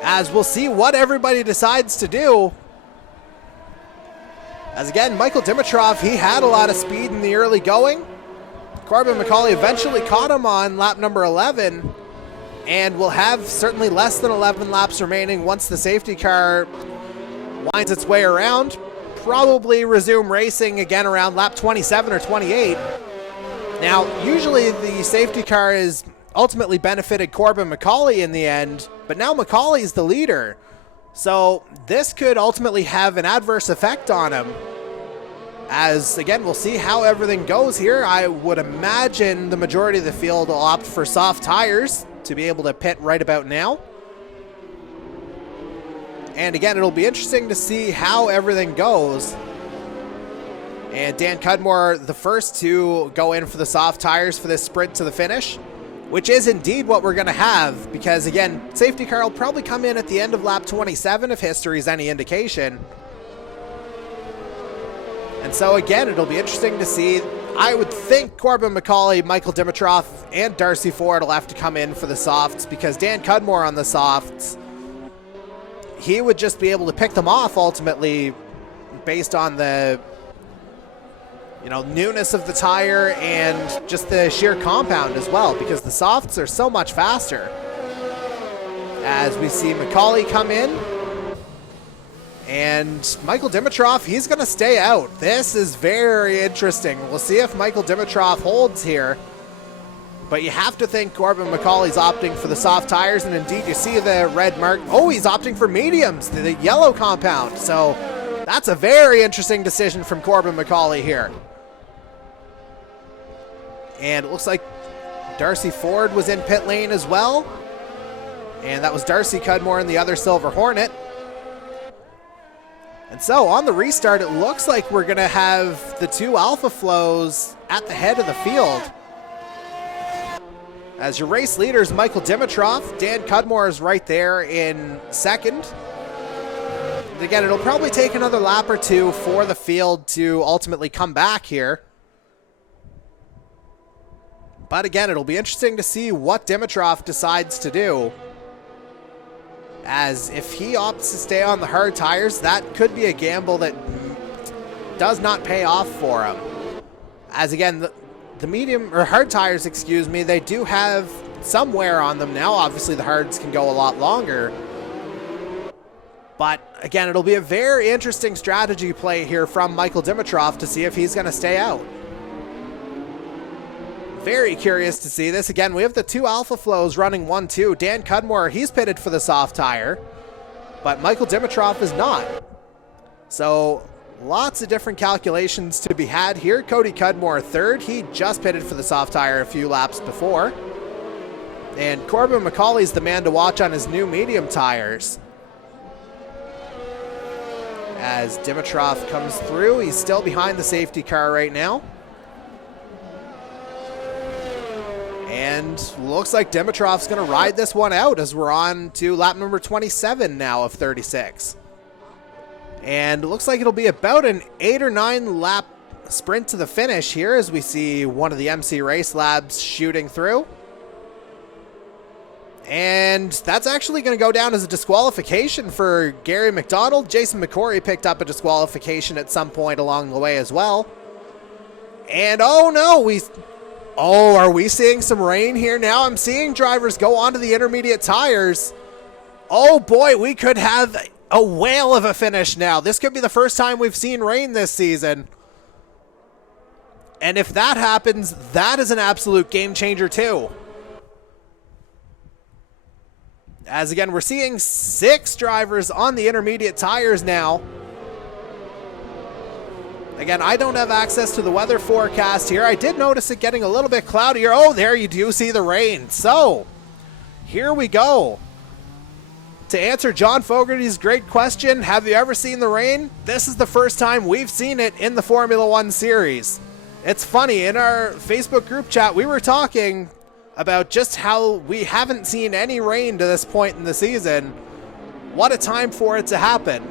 as we'll see what everybody decides to do. As again, Michael Dimitrov, he had a lot of speed in the early going. Corbin Mccauley eventually caught him on lap number 11, and will have certainly less than 11 laps remaining once the safety car winds its way around. Probably resume racing again around lap 27 or 28. Now, usually the safety car is ultimately benefited Corbin Mccauley in the end, but now Mccauley's the leader. So this could ultimately have an adverse effect on him. As, again, we'll see how everything goes here. I would imagine the majority of the field will opt for soft tires to be able to pit right about now. And again, it'll be interesting to see how everything goes. And Dan Cudmore, the first to go in for the soft tires for this sprint to the finish, which is indeed what we're going to have, because again, safety car will probably come in at the end of lap 27 if history is any indication. And so again, it'll be interesting to see. I would think Corbin Mccauley, Michael Dimitrov, and Darcy Ford will have to come in for the softs, because Dan Cudmore on the softs, he would just be able to pick them off ultimately based on the newness of the tire and just the sheer compound as well, because the softs are so much faster. As we see Mccauley come in, and Michael Dimitrov, he's going to stay out. This is very interesting. We'll see if Michael Dimitrov holds here. But you have to think Corbin Mccauley's opting for the soft tires, and indeed you see the red mark. Oh, he's opting for mediums, the yellow compound. So that's a very interesting decision from Corbin Mccauley here. And it looks like Darcy Ford was in pit lane as well. And that was Darcy Cudmore in the other Silver Hornet. And so on the restart, it looks like we're going to have the two Alpha Flows at the head of the field. As your race leaders, Michael Dimitrov, Dan Cudmore is right there in second. And again, it'll probably take another lap or two for the field to ultimately come back here. But again, it'll be interesting to see what Dimitrov decides to do. As if he opts to stay on the hard tires, that could be a gamble that does not pay off for him. As again, the medium or hard tires, excuse me, they do have some wear on them now. Obviously, the hards can go a lot longer. But again, it'll be a very interesting strategy play here from Michael Dimitrov to see if he's going to stay out. Very curious to see this. Again, we have the two Alpha Flows running 1-2. Dan Cudmore, he's pitted for the soft tire, but Michael Dimitrov is not. So lots of different calculations to be had here. Cody Cudmore third. He just pitted for the soft tire a few laps before. And Corbin Mccauley's the man to watch on his new medium tires. As Dimitrov comes through, he's still behind the safety car right now. And looks like Dimitrov's going to ride this one out as we're on to lap number 27 now of 36. And it looks like it'll be about an 8 or 9 lap sprint to the finish here as we see one of the MC Race Labs shooting through. And that's actually going to go down as a disqualification for Gary McDonald. Jason McCory picked up a disqualification at some point along the way as well. And oh no, are we seeing some rain here now? I'm seeing drivers go onto the intermediate tires. Oh boy, we could have a whale of a finish now. This could be the first time we've seen rain this season. And if that happens, that is an absolute game changer too. As again, we're seeing 6 drivers on the intermediate tires now. Again, I don't have access to the weather forecast here. I did notice it getting a little bit cloudier. Oh, there you do see the rain. So, here we go. To answer John Fogarty's great question, have you ever seen the rain? This is the first time we've seen it in the Formula One series. It's funny, in our Facebook group chat, we were talking about just how we haven't seen any rain to this point in the season. What a time for it to happen.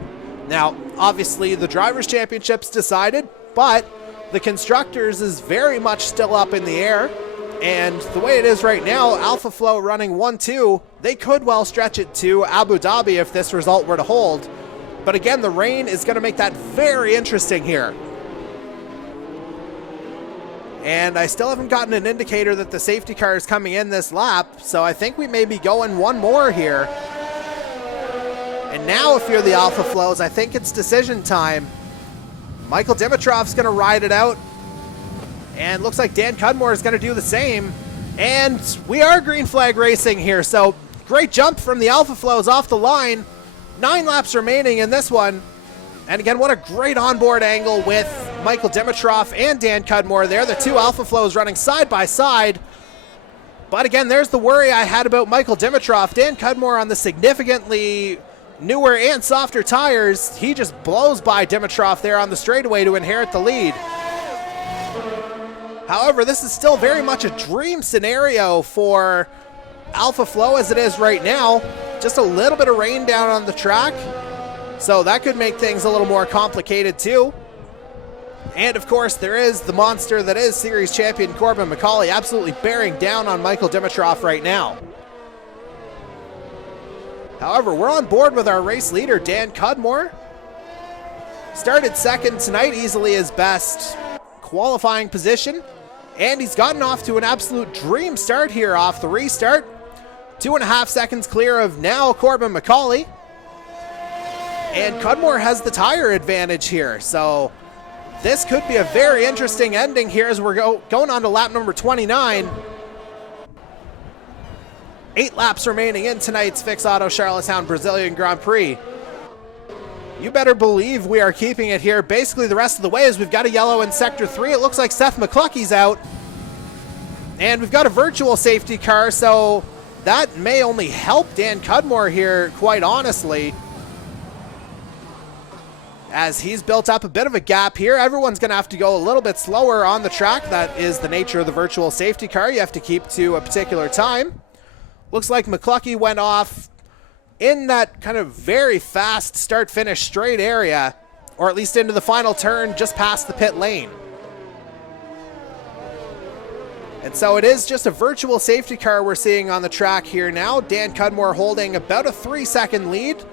Now, obviously, the Drivers' Championship's decided, but the Constructors is very much still up in the air. And the way it is right now, Alpha Flow running 1-2, they could well stretch it to Abu Dhabi if this result were to hold. But again, the rain is going to make that very interesting here. And I still haven't gotten an indicator that the safety car is coming in this lap, so I think we may be going one more here. And now if you're the Alpha Flows, I think it's decision time. Michael Dimitrov's going to ride it out. And looks like Dan Cudmore is going to do the same. And we are green flag racing here, so great jump from the Alpha Flows off the line. 9 laps remaining in this one. And again, what a great onboard angle with Michael Dimitrov and Dan Cudmore there. The two Alpha Flows running side by side. But again, there's the worry I had about Michael Dimitrov. Dan Cudmore on the significantly newer and softer tires. He just blows by Dimitrov there on the straightaway to inherit the lead. However, this is still very much a dream scenario for Alpha Flow as it is right now. Just a little bit of rain down on the track. So that could make things a little more complicated too. And of course, there is the monster that is series champion Corbin Mccauley absolutely bearing down on Michael Dimitrov right now. However, we're on board with our race leader, Dan Cudmore. Started second tonight, easily his best qualifying position. And he's gotten off to an absolute dream start here off the restart. 2.5 seconds clear of now Corbin Mccauley. And Cudmore has the tire advantage here. So this could be a very interesting ending here as we're going on to lap number 29. 8 laps remaining in tonight's Fix Auto Charlottetown Brazilian Grand Prix. You better believe we are keeping it here basically the rest of the way, as we've got a yellow in Sector 3. It looks like Seth McClucky's out. And we've got a virtual safety car, so that may only help Dan Cudmore here, quite honestly, as he's built up a bit of a gap here. Everyone's going to have to go a little bit slower on the track. That is the nature of the virtual safety car. You have to keep to a particular time. Looks like McClucky went off in that kind of very fast start-finish straight area, or at least into the final turn just past the pit lane. And so it is just a virtual safety car we're seeing on the track here now. Dan Cudmore holding about a 3-second lead.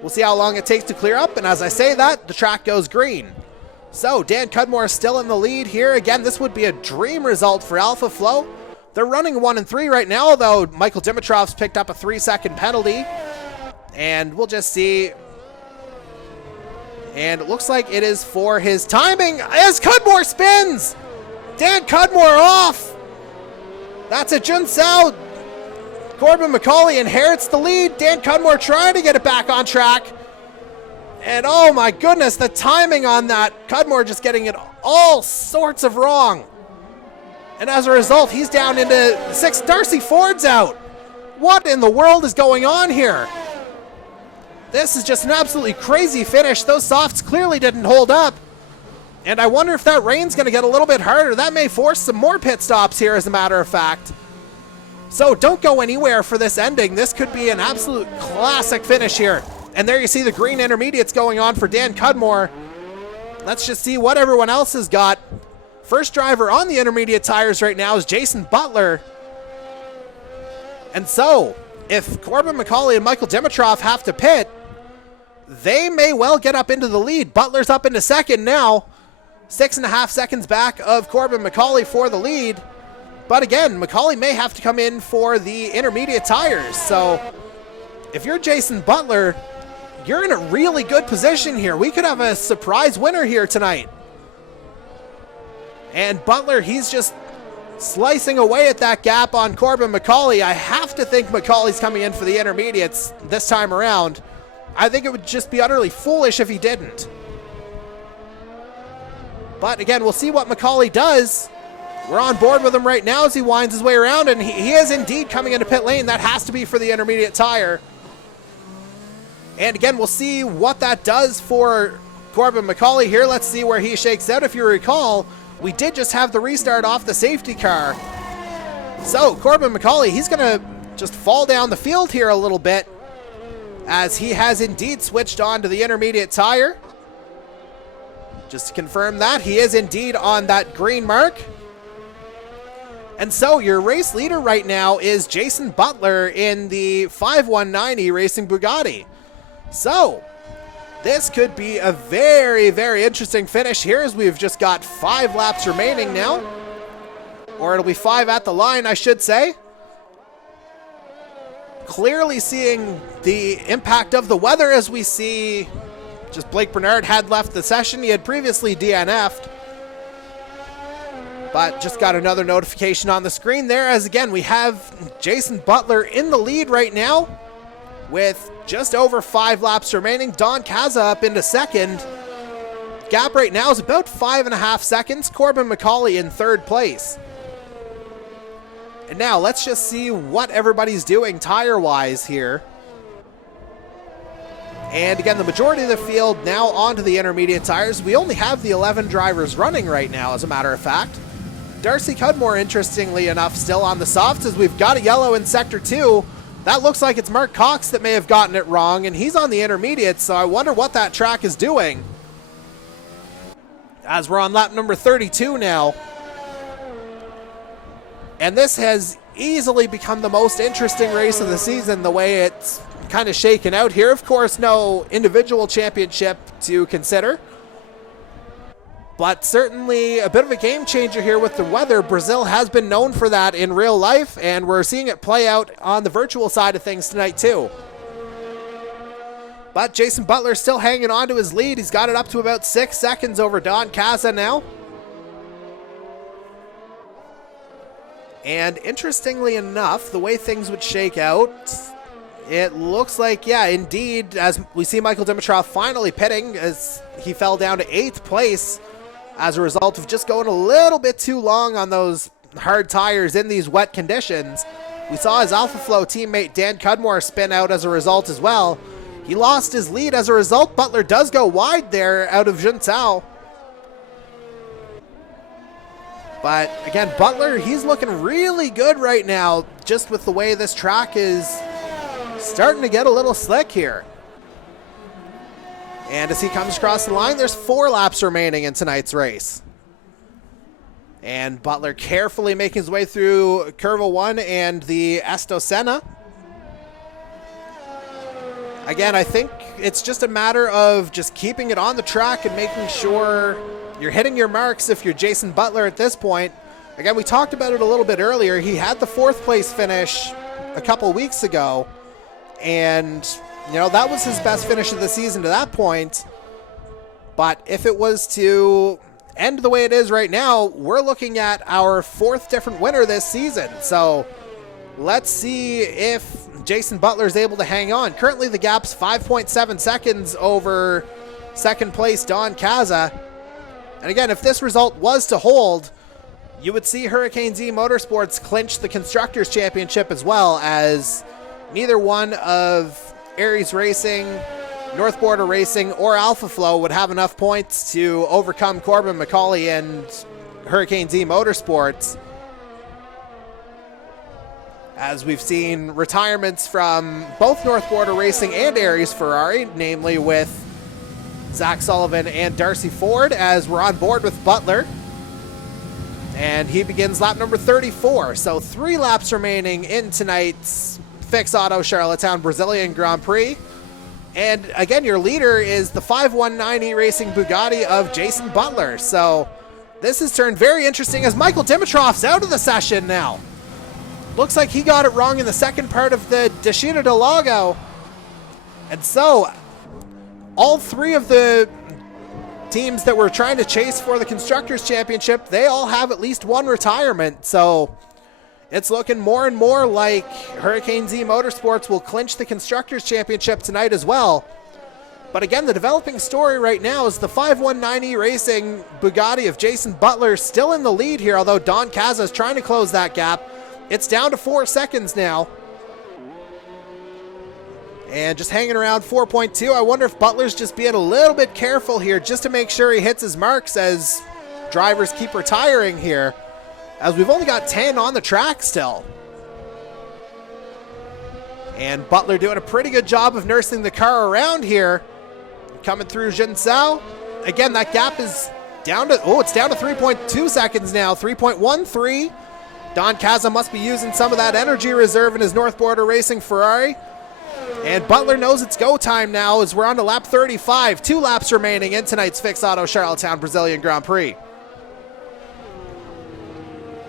We'll see how long it takes to clear up, and as I say that, the track goes green. So Dan Cudmore is still in the lead here. Again, this would be a dream result for Alpha Flow. They're running 1 and 3 right now, though Michael Dimitrov's picked up a 3-second penalty. And we'll just see. And it looks like it is for his timing as Cudmore spins. Dan Cudmore off. That's a Jun Sao. Corbin Mccauley inherits the lead. Dan Cudmore trying to get it back on track. And oh my goodness, the timing on that. Cudmore just getting it all sorts of wrong. And as a result, he's down into 6th. Darcy Ford's out. What in the world is going on here? This is just an absolutely crazy finish. Those softs clearly didn't hold up. And I wonder if that rain's going to get a little bit harder. That may force some more pit stops here, as a matter of fact. So don't go anywhere for this ending. This could be an absolute classic finish here. And there you see the green intermediates going on for Dan Cudmore. Let's just see what everyone else has got. First driver on the intermediate tires right now is Jason Butler. And so, if Corbin Mccauley and Michael Dimitrov have to pit, they may well get up into the lead. Butler's up into second now. 6.5 seconds back of Corbin Mccauley for the lead. But again, Mccauley may have to come in for the intermediate tires. So if you're Jason Butler, you're in a really good position here. We could have a surprise winner here tonight. And Butler, he's just slicing away at that gap on Corbin Mccauley. I have to think McCauley's coming in for the intermediates this time around. I think it would just be utterly foolish if he didn't. But again, we'll see what McCauley does. We're on board with him right now as he winds his way around, and he is indeed coming into pit lane. That has to be for the intermediate tire. And again, we'll see what that does for Corbin Mccauley here. Let's see where he shakes out. If you recall, we did just have the restart off the safety car. So Corbin Mccauley, he's going to just fall down the field here a little bit, as he has indeed switched on to the intermediate tire. Just to confirm that, he is indeed on that green mark. And so your race leader right now is Jason Butler in the 5190 Racing Bugatti. So this could be a very, very interesting finish here, as we've just got 5 laps remaining now. Or it'll be 5 at the line, I should say. Clearly seeing the impact of the weather, as we see just Blake Bernard had left the session. He had previously DNF'd, but just got another notification on the screen there, as again we have Jason Butler in the lead right now with just over 5 laps remaining. Don Kaza up into second. Gap right now is about 5.5 seconds. Corbin Mccauley in third place. And now let's just see what everybody's doing tire-wise here. And again, the majority of the field now onto the intermediate tires. We only have the 11 drivers running right now, as a matter of fact. Darcy Cudmore, interestingly enough, still on the softs, as we've got a yellow in Sector 2. That looks like it's Mark Cox that may have gotten it wrong, and he's on the intermediate, so I wonder what that track is doing. As we're on lap number 32 now. And this has easily become the most interesting race of the season, the way it's kind of shaken out here. Of course, no individual championship to consider, but certainly a bit of a game changer here with the weather. Brazil has been known for that in real life, and we're seeing it play out on the virtual side of things tonight too. But Jason Butler still hanging on to his lead. He's got it up to about 6 seconds over Don Kaza now. And interestingly enough, the way things would shake out, it looks like, yeah, indeed, as we see Michael Dimitrov finally pitting as he fell down to 8th place as a result of just going a little bit too long on those hard tires in these wet conditions. We saw his Alpha Flow teammate Dan Cudmore spin out as a result as well. He lost his lead as a result. Butler does go wide there out of Juntao. But again, Butler, he's looking really good right now, just with the way this track is starting to get a little slick here. And as he comes across the line, there's 4 laps remaining in tonight's race. And Butler carefully making his way through Curva 1 and the Esto Senna. Again, I think it's just a matter of just keeping it on the track and making sure you're hitting your marks if you're Jason Butler at this point. Again, we talked about it a little bit earlier. He had the 4th place finish a couple weeks ago. And, you know, that was his best finish of the season to that point. But if it was to end the way it is right now, we're looking at our 4th different winner this season. So let's see if Jason Butler is able to hang on. Currently the gap's 5.7 seconds over 2nd place Don Caza. And again, if this result was to hold, you would see Hurricanes E-Motorsports clinch the Constructors' Championship as well, as neither one of Aries Racing, North Border Racing, or Alpha Flow would have enough points to overcome Corbin Mccauley and Hurricanes E-Motorsports. As we've seen retirements from both North Border Racing and Aries Ferrari, namely with Zach Sullivan and Darcy Ford, as we're on board with Butler. And he begins lap number 34. So 3 laps remaining in tonight's Fix Auto Charlottetown Brazilian Grand Prix. And again, your leader is the 519 E-Racing Bugatti of Jason Butler. So this has turned very interesting as Michael Dimitrov's out of the session now. Looks like he got it wrong in the second part of the Descida del Lago. And so all 3 of the teams that were trying to chase for the Constructors' Championship, they all have at least 1 retirement. So it's looking more and more like Hurricanes E-Motorsports will clinch the Constructors' Championship tonight as well. But again, the developing story right now is the 519 E-Racing Bugatti of Jason Butler still in the lead here, although Don Caza is trying to close that gap. It's down to 4 seconds now. And just hanging around 4.2. I wonder if Butler's just being a little bit careful here just to make sure he hits his marks as drivers keep retiring here, as we've only got 10 on the track still. And Butler doing a pretty good job of nursing the car around here. Coming through Jinsao. Again, that gap is down to, it's down to 3.2 seconds now, 3.13. Don Caza must be using some of that energy reserve in his North Border Racing Ferrari. And Butler knows it's go time now as we're on to lap 35. 2 laps remaining in tonight's Fix Auto Charlottetown Brazilian Grand Prix.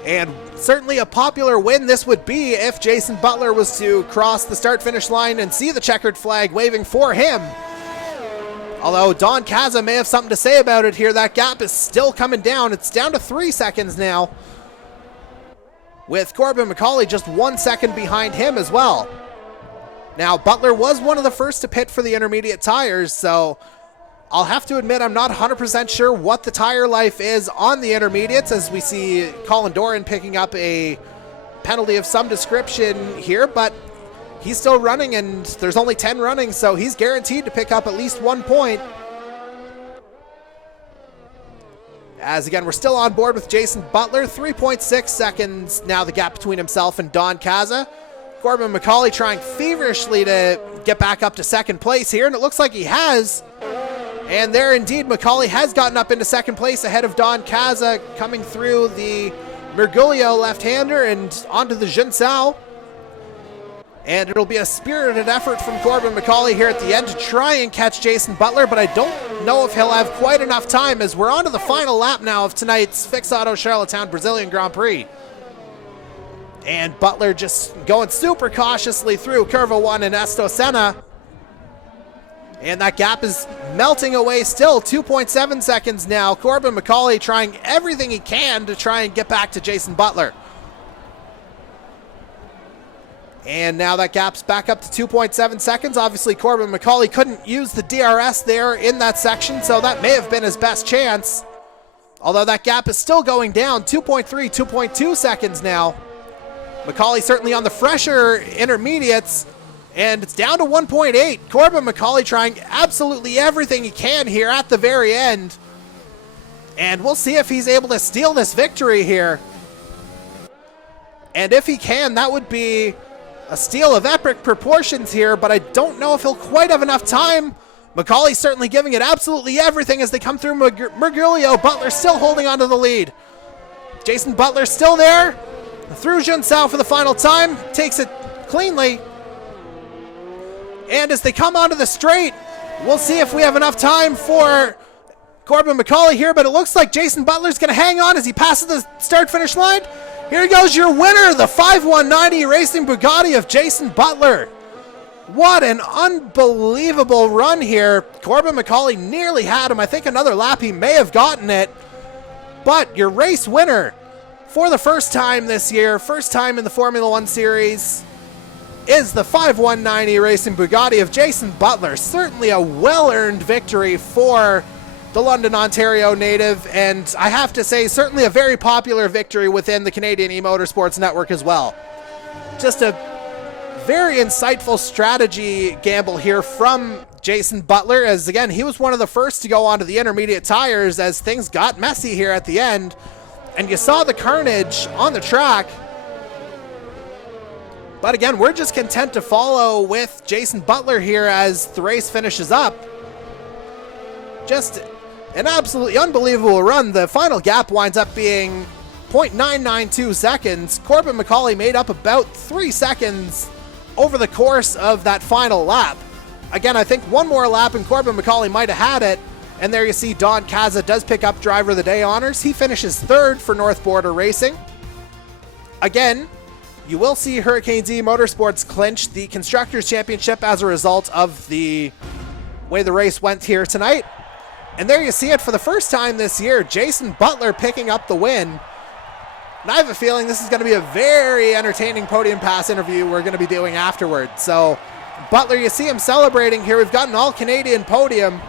And certainly a popular win this would be if Jason Butler was to cross the start-finish line and see the checkered flag waving for him. Although Don Caza may have something to say about it here. That gap is still coming down. It's down to 3 seconds now, with Corbin Mccauley just 1 second behind him as well. Now, Butler was one of the first to pit for the intermediate tires, so I'll have to admit I'm not 100% sure what the tire life is on the intermediates, as we see Colin Doran picking up a penalty of some description here, but he's still running and there's only 10 running, so he's guaranteed to pick up at least 1 point. As again, we're still on board with Jason Butler. 3.6 seconds now the gap between himself and Don Caza. Corbin Mccauley trying feverishly to get back up to 2nd place here, and it looks like he has. And there indeed, Mccauley has gotten up into 2nd place ahead of Don Caza, coming through the Mergulio left-hander and onto the Jinsao. And it'll be a spirited effort from Corbin Mccauley here at the end to try and catch Jason Butler, but I don't know if he'll have quite enough time, as we're on to the final lap now of tonight's Fix Auto Charlottetown Brazilian Grand Prix. And Butler just going super cautiously through Curva 1 and Esto Senna. And that gap is melting away still, 2.7 seconds now. Corbin Mccauley trying everything he can to try and get back to Jason Butler. And now that gap's back up to 2.7 seconds. Obviously, Corbin Mccauley couldn't use the DRS there in that section, so that may have been his best chance. Although that gap is still going down, 2.3, 2.2 seconds now. Mccauley certainly on the fresher intermediates, and it's down to 1.8. Corbin Mccauley trying absolutely everything he can here at the very end. And we'll see if he's able to steal this victory here. And if he can, that would be a steal of epic proportions here, but I don't know if he'll quite have enough time. Mccauley certainly giving it absolutely everything as they come through Mergulio. Butler still holding on to the lead. Jason Butler still there. Through Junsao for the final time. Takes it cleanly. And as they come onto the straight, we'll see if we have enough time for Corbin Mccauley here, but it looks like Jason Butler's going to hang on as he passes the start-finish line. Here goes your winner, the 5190 Racing Bugatti of Jason Butler. What an unbelievable run here. Corbin Mccauley nearly had him. I think another lap he may have gotten it. But your race winner for the first time this year, first time in the Formula One series, is the 5190 Racing Bugatti of Jason Butler. Certainly a well-earned victory for the London, Ontario native, and I have to say, certainly a very popular victory within the Canadian E-Motorsports network as well. Just a very insightful strategy gamble here from Jason Butler, as again, he was one of the first to go onto the intermediate tires as things got messy here at the end, and you saw the carnage on the track. But again, we're just content to follow with Jason Butler here as the race finishes up. Just an absolutely unbelievable run. The final gap winds up being 0.992 seconds. Corbin Mccauley made up about 3 seconds over the course of that final lap. Again, I think one more lap and Corbin Mccauley might have had it. And there you see Don Kaza does pick up Driver of the Day honors. He finishes 3rd for North Border Racing. Again, you will see Hurricanes E-Motorsports clinch the Constructors' Championship as a result of the way the race went here tonight. And there you see it for the first time this year, Jason Butler picking up the win. And I have a feeling this is going to be a very entertaining podium pass interview we're going to be doing afterwards. So Butler, you see him celebrating here. We've got an all-Canadian podium.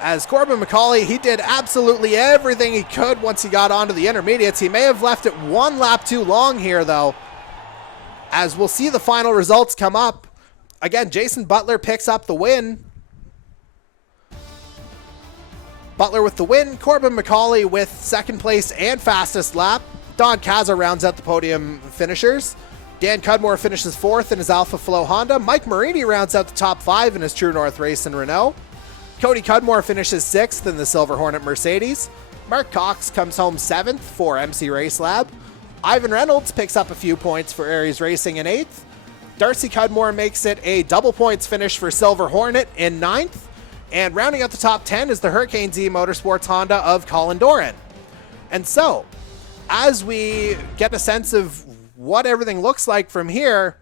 As Corbin Mccauley, he did absolutely everything he could once he got onto the intermediates. He may have left it one lap too long here, though, as we'll see the final results come up. Again, Jason Butler picks up the win. Butler with the win, Corbin Mccauley with 2nd place and fastest lap. Don Kaza rounds out the podium finishers. Dan Cudmore finishes 4th in his Alpha Flow Honda. Mike Marini rounds out the top 5 in his True North Race and Renault. Cody Cudmore finishes 6th in the Silver Hornet Mercedes. Mark Cox comes home 7th for MC Race Lab. Ivan Reynolds picks up a few points for Aries Racing in 8th. Darcy Cudmore makes it a double points finish for Silver Hornet in 9th. And rounding out the top 10 is the Hurricanes E-Motorsports Honda of Colin Doran. And so, as we get a sense of what everything looks like from here,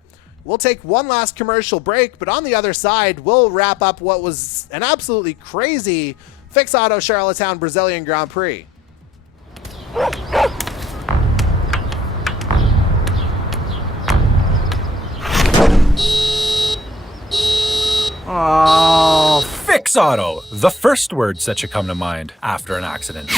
we'll take one last commercial break, but on the other side, we'll wrap up what was an absolutely crazy Fix Auto Charlottetown Brazilian Grand Prix. Oh, Fix Auto, the first words that should come to mind after an accident.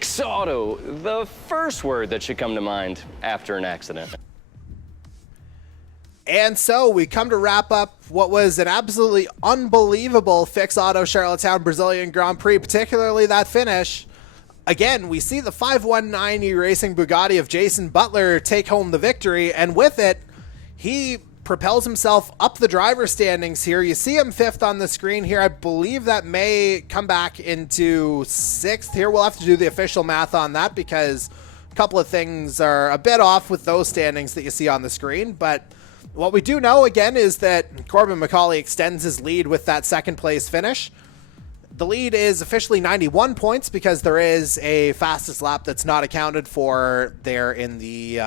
Fix Auto, the first word that should come to mind after an accident. And so we come to wrap up what was an absolutely unbelievable Fix Auto Charlottetown Brazilian Grand Prix, particularly that finish. Again, we see the 519 Racing Bugatti of Jason Butler take home the victory, and with it, he propels himself up the driver's standings here. You see him fifth on the screen here. I believe that may come back into sixth here. We'll have to do the official math on that because a couple of things are a bit off with those standings that you see on the screen, but what we do know, again, is that Corbin Mccauley extends his lead with that second place finish. The lead is officially 91 points because there is a fastest lap that's not accounted for there in the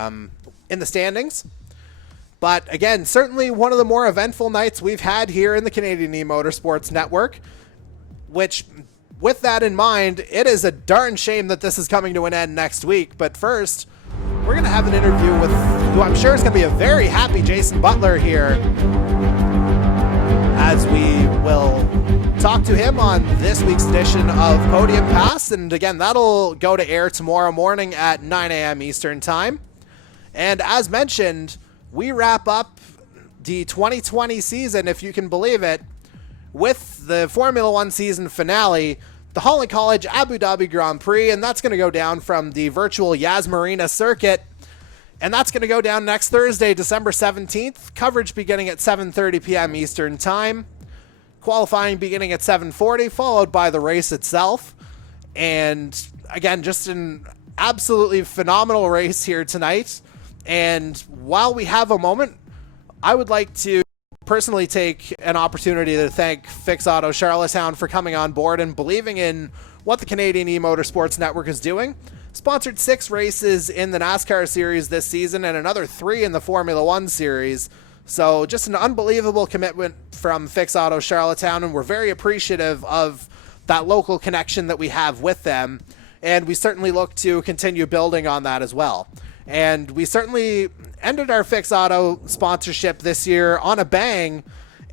standings. But again, certainly one of the more eventful nights we've had here in the Canadian E-Motorsports Network, which, with that in mind, it is a darn shame that this is coming to an end next week. But first, we're going to have an interview with who I'm sure is going to be a very happy Jason Butler here, as we will talk to him on this week's edition of Podium Pass. And again, that'll go to air tomorrow morning at 9 a.m. Eastern Time. And as mentioned, we wrap up the 2020 season, if you can believe it, with the Formula One season finale, the Holland College Abu Dhabi Grand Prix, and that's going to go down from the virtual Yas Marina circuit, and that's going to go down next Thursday, December 17th, coverage beginning at 7:30 p.m. Eastern Time, qualifying beginning at 7:40, followed by the race itself. And again, just an absolutely phenomenal race here tonight. And while we have a moment, I would like to personally take an opportunity to thank Fix Auto Charlottetown for coming on board and believing in what the Canadian E-Motorsports Network is doing. Sponsored 6 races in the NASCAR series this season and another 3 in the Formula One series. So just an unbelievable commitment from Fix Auto Charlottetown, and we're very appreciative of that local connection that we have with them. And we certainly look to continue building on that as well. And we certainly ended our Fix Auto sponsorship this year on a bang.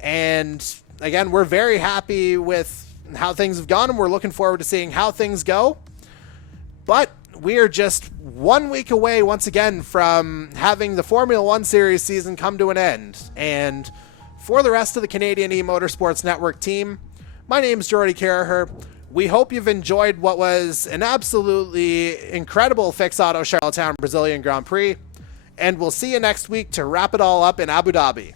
And again, we're very happy with how things have gone, and we're looking forward to seeing how things go. But we are just 1 week away once again from having the Formula One Series season come to an end. And for the rest of the Canadian E-Motorsports Network team, my name is Jordy Carraher. We hope you've enjoyed what was an absolutely incredible Fix Auto Charlottetown Brazilian Grand Prix, and we'll see you next week to wrap it all up in Abu Dhabi.